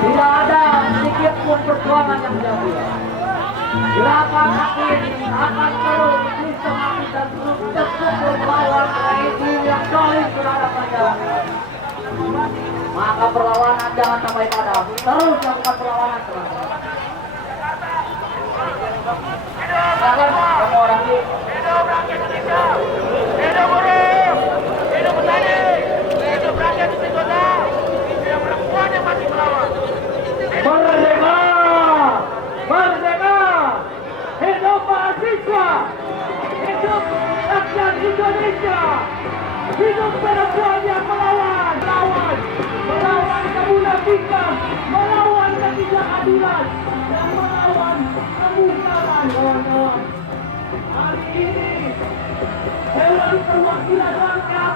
tidak ada sedikit pun perjuangan yang menjadi. Gerakan hati ini akan terus sistematis dan struktur melawan rejim yang zalim terhadap negara. Maka perlawanan jangan sampai padam. Terus lakukan perlawanan, teman-teman. Silakan semua orang ini. Hidup rakyat Indonesia! Hidup buruh! Hidup petani! Hidup rakyat Indonesia! Hidup perempuan yang masih melawan! Merdeka! Merdeka! Hidup mahasiswa! Hidup rakyat Indonesia! Hidup perempuan yang melawan! Melawan kemunafikan! Melawan ketidakadilan! Dan melawan kemungkaran, kawan-kawan! Hari ini Dewan Perwakilan Rakyat,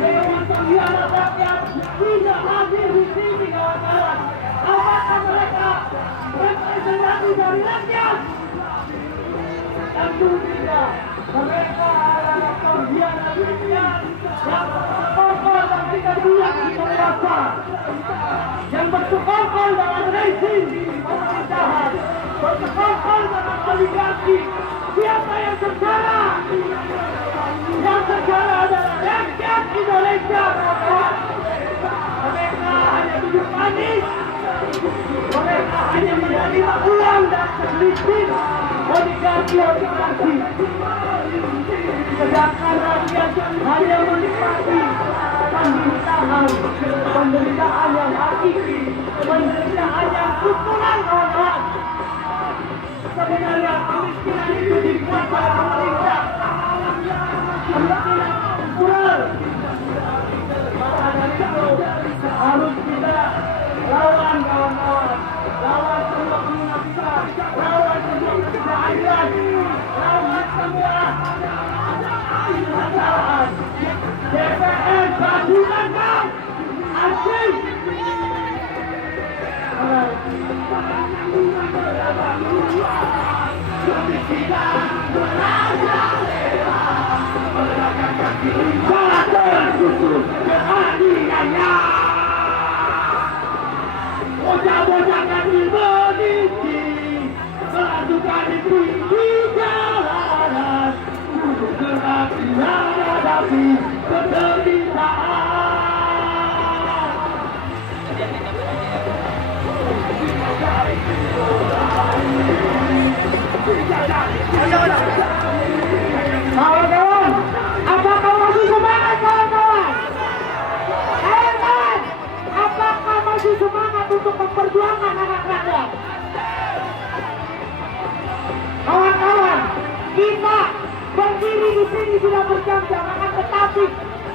Dewan Pengkhianat Rakyat tidak hadir di sini, kawan-kawan. Apakah mereka representasi dari rakyat? Tentu tidak. Mereka adalah pengkhianat rakyat yang bersekongkol dan tidak biak di penguasa, yang bersekongkol dengan rezim pemerintahan, bersekongkol dengan oligarki. Siapa yang sejarah? Yang sejarah adalah rakyat Indonesia, kawan-kawan. Mereka hanya duduk manis. Mereka hanya menerima uang dan selisih oligarki. Sedangkan rakyat hanya menikmati penderitaan yang hakiki, penderitaan yang ukuran, kawan-kawan. Sebenarnya kemiskinan itu dibuat oleh pemerintah. Kemiskinan struktural. Maka dari itu harus kita lawan, kawan-kawan. Lawan semua kemunafikan, lawan semua ketidakadilan, lawan semua kesejahteraan. DPR bantuan kau, anjing. Bocah-bocah kecil meniti, melakukan di jalanan, untuk gelap menghadapi penderitaan. Kawan-kawan, apakah masih semangat, kawan-kawan? Kawan-kawan, apakah masih semangat untuk memperjuangkan hak rakyat? Kawan-kawan, kita berdiri di sini sudah berjam-jam, akan tetapi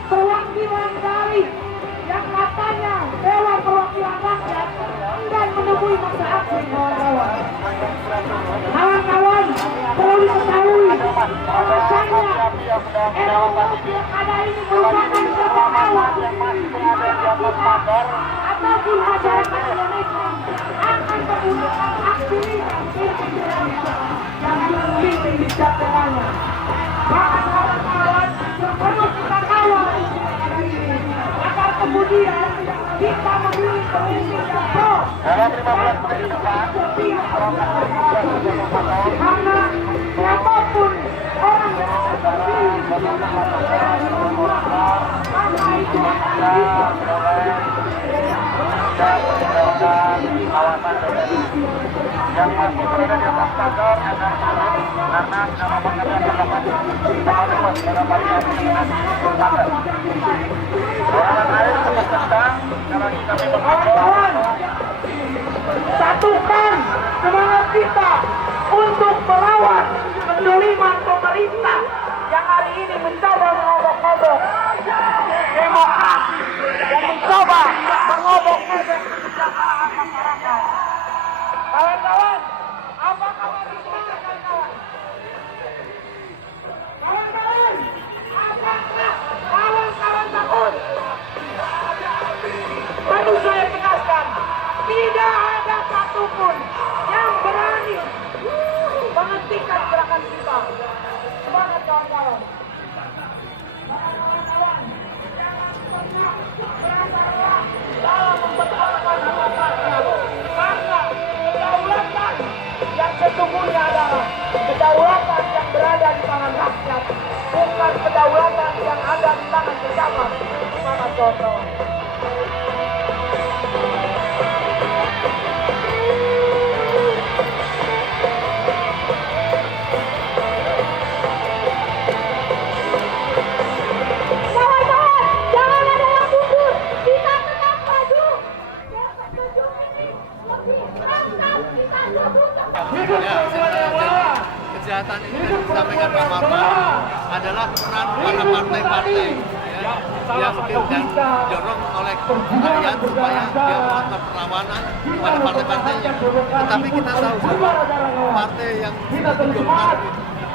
perwakilan dari yang katanya Dewan Perwakilan Rakyat enggan menemui masa aksi, kawan-kawan. Kawan-kawan, perlu diketahui bahwasanya RUU bijak caranya. Maka kawan-kawan, terus kita kawal negara ini agar kemudian kita memilih pemimpin yang pro dan pemimpin yang setia kepada masyarakat. Karena siapapun orang yang akan terpilih menjadi kepala daerah, maka itu akan bisa kawan-kawan, satukan semangat kita untuk melawan kezaliman pemerintah yang hari ini mencoba mengobok-obok demokrasi dan mencoba mengobok-obok. Kawan-kawan, apakah kawan-kawan takut? Perlu saya tegaskan, tidak ada satupun yang berani menghentikan belakang kita. Semangat kawan-kawan. Kawan-kawan, jangan pernah merasa lelah dalam memperjuangkan nama rakyat. Karena kedaulatan yang sesungguhnya adalah kedaulatan yang berada di tangan rakyat, bukan kedaulatan yang ada di tangan bersama. Semangat kawan-kawan. Kawan-kawan, jangan ada yang mundur. Kita tetap maju. Gedung ini lebih mantap. Kita sebut Ya, kejahatan ini tadi disampaikan Pak Marwan adalah peran para partai-partai yang didorong oleh rakyat supaya dia melakukan perlawanan pada partai-partainya. Tetapi kita tahu bahwa partai yang ditunjukkan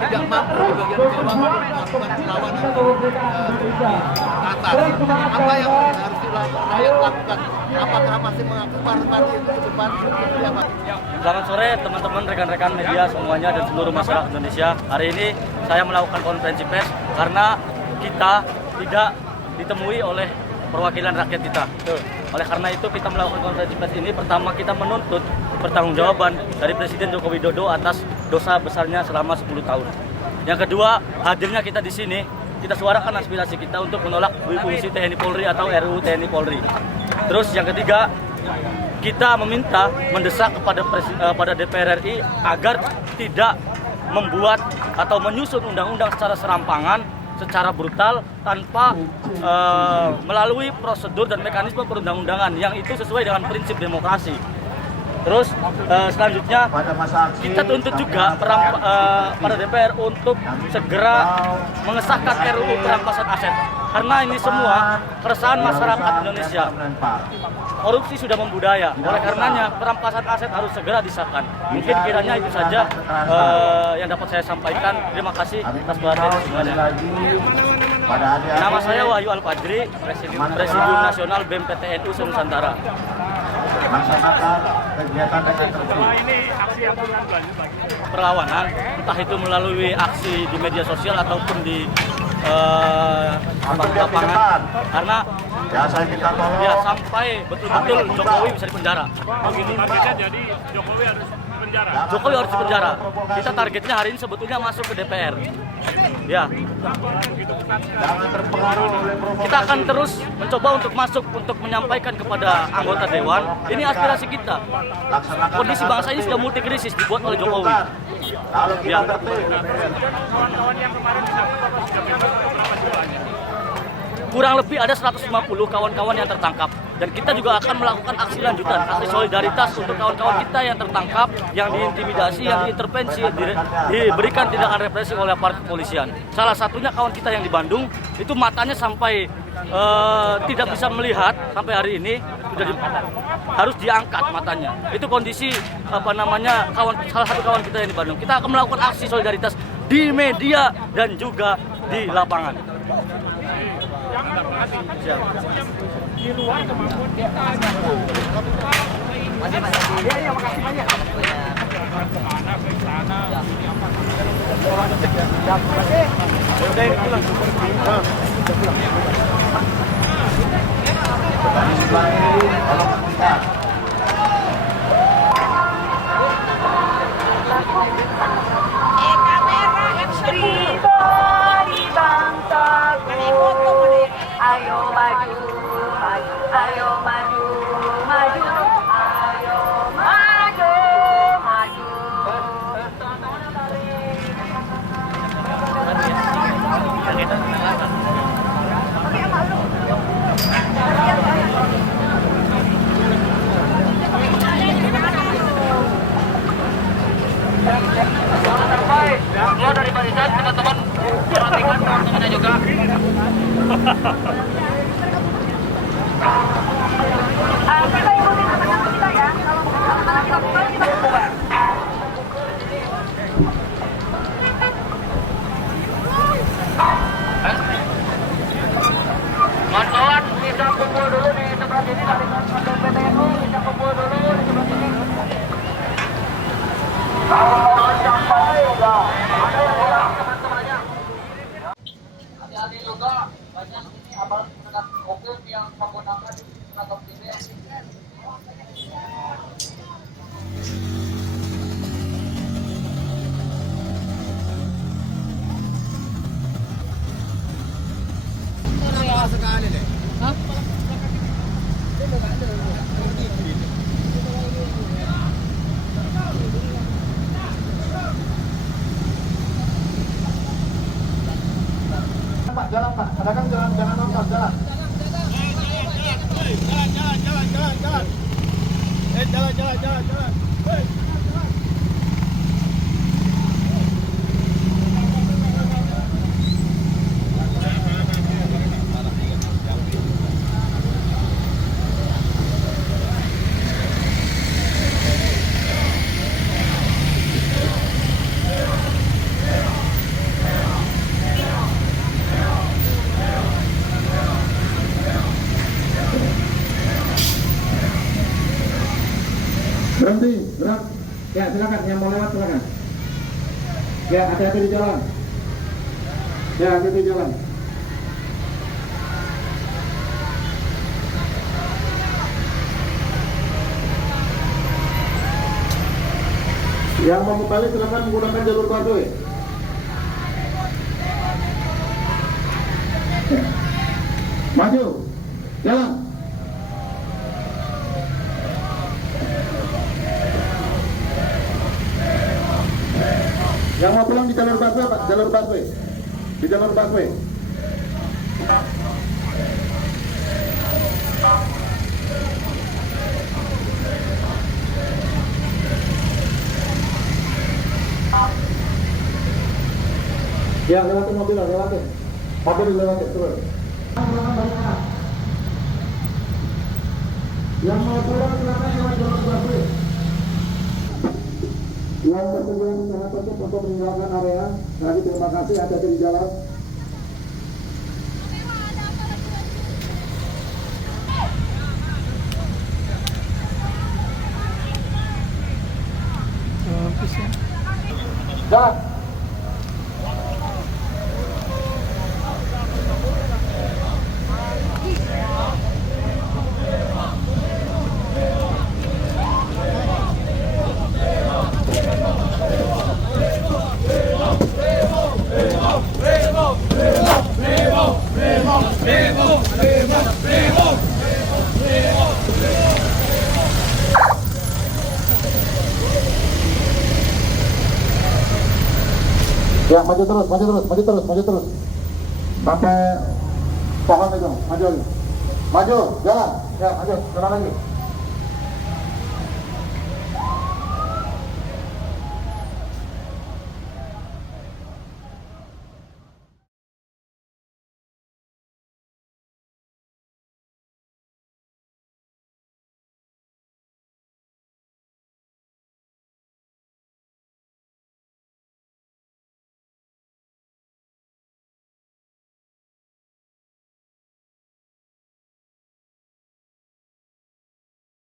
tidak mampu di bagian bawah untuk melakukan perlawanan di atas. Apa yang harus dilakukan rakyat lakukan? Selamat sore teman-teman, rekan-rekan media semuanya dan seluruh masyarakat Indonesia. Hari ini saya melakukan konferensi pers karena kita tidak ditemui oleh perwakilan rakyat kita. Oleh karena itu kita melakukan konferensi pers ini. Pertama, kita menuntut pertanggungjawaban dari Presiden Joko Widodo atas dosa besarnya selama 10 tahun. Yang kedua, hadirnya kita di sini, kita suarakan aspirasi kita untuk menolak fungsi TNI Polri atau RUU TNI Polri. Terus yang ketiga, kita meminta mendesak kepada DPR RI agar tidak membuat atau menyusun undang-undang secara serampangan, secara brutal, tanpa melalui prosedur dan mekanisme perundang-undangan yang itu sesuai dengan prinsip demokrasi. Terus selanjutnya kita tuntut juga pada DPR untuk segera mengesahkan RUU perampasan aset, karena ini semua keresahan masyarakat Indonesia. Korupsi sudah membudaya, oleh karenanya perampasan aset harus segera disahkan. Mungkin kiranya itu saja yang dapat saya sampaikan. Terima kasih atas perhatian semuanya. Nama saya Wahyu Al-Fajri, Presidium Nasional BEM PTNU Nusantara. Terima kasih. Perlawanan, entah itu melalui aksi di media sosial ataupun di lapangan, karena ya sampai betul-betul Jokowi bisa dipenjara. Jadi Jokowi harus penjara. Jokowi harus dipenjara. Kita targetnya hari ini sebetulnya masuk ke DPR. Ya. Kita akan terus mencoba untuk masuk untuk menyampaikan kepada anggota dewan. Ini aspirasi kita. Kondisi bangsa ini sudah multikrisis dibuat oleh Jokowi. Ya. Kurang lebih ada 150 kawan-kawan yang tertangkap, dan kita juga akan melakukan aksi lanjutan, aksi solidaritas untuk kawan-kawan kita yang tertangkap, yang diintimidasi, yang diintervensi, diberikan tindakan represi oleh aparat kepolisian. Salah satunya kawan kita yang di Bandung, itu matanya sampai tidak bisa melihat sampai hari ini, harus diangkat matanya. Itu kondisi salah satu kawan kita yang di Bandung. Kita akan melakukan aksi solidaritas di media dan juga di lapangan. Jangan mengatakan sesuatu yang di luar kemampuan kita gitu. Kalau keinginan, makasih banyak. akan kemana, ke sana, ini apa? Kamera action dulu. Ayo maju, maju, ayo maju, maju, ayo maju, maju. Tapi apa lu? Kasihan tuh anak. Keluar dari barisan, teman-teman. Perhatikan teman-teman juga. Kita ikutin anak-anak kita ya. Kalau anak-anak kita bubar, kita pun bubar. Kawan-kawan, kita kumpul dulu di sebelah sini. Nanti kantor PBNU kita kumpul dulu di sebelah sini. Hati-hati juga, banyak ini aparat penegak hukum yang menggunakan tenaga PBNU. Pak, jalan Pak, adakan jalan apa, jalan. Jalan. Berhenti, gerak. Ya, silakan. Yang mau lewat silakan. Ya, hati-hati di jalan. Ya, hati-hati di jalan. Yang mau balik silakan menggunakan jalur busway. Ya. Maju, jalan. Yang mau pulang di jalur busway Pak, jalur busway. Di jalur busway. Ya, lewatin mobil, lewatin. Mobil dilewatin terus. Yang mau pulang silakan lewat jalur busway. Yang bersedia secara tertib untuk meninggalkan area, lagi terima kasih atas di jalan. Jalan. Ya, maju terus. Sampai pohon itu, maju lagi. Maju, jalan. Ya, maju, jalan lagi.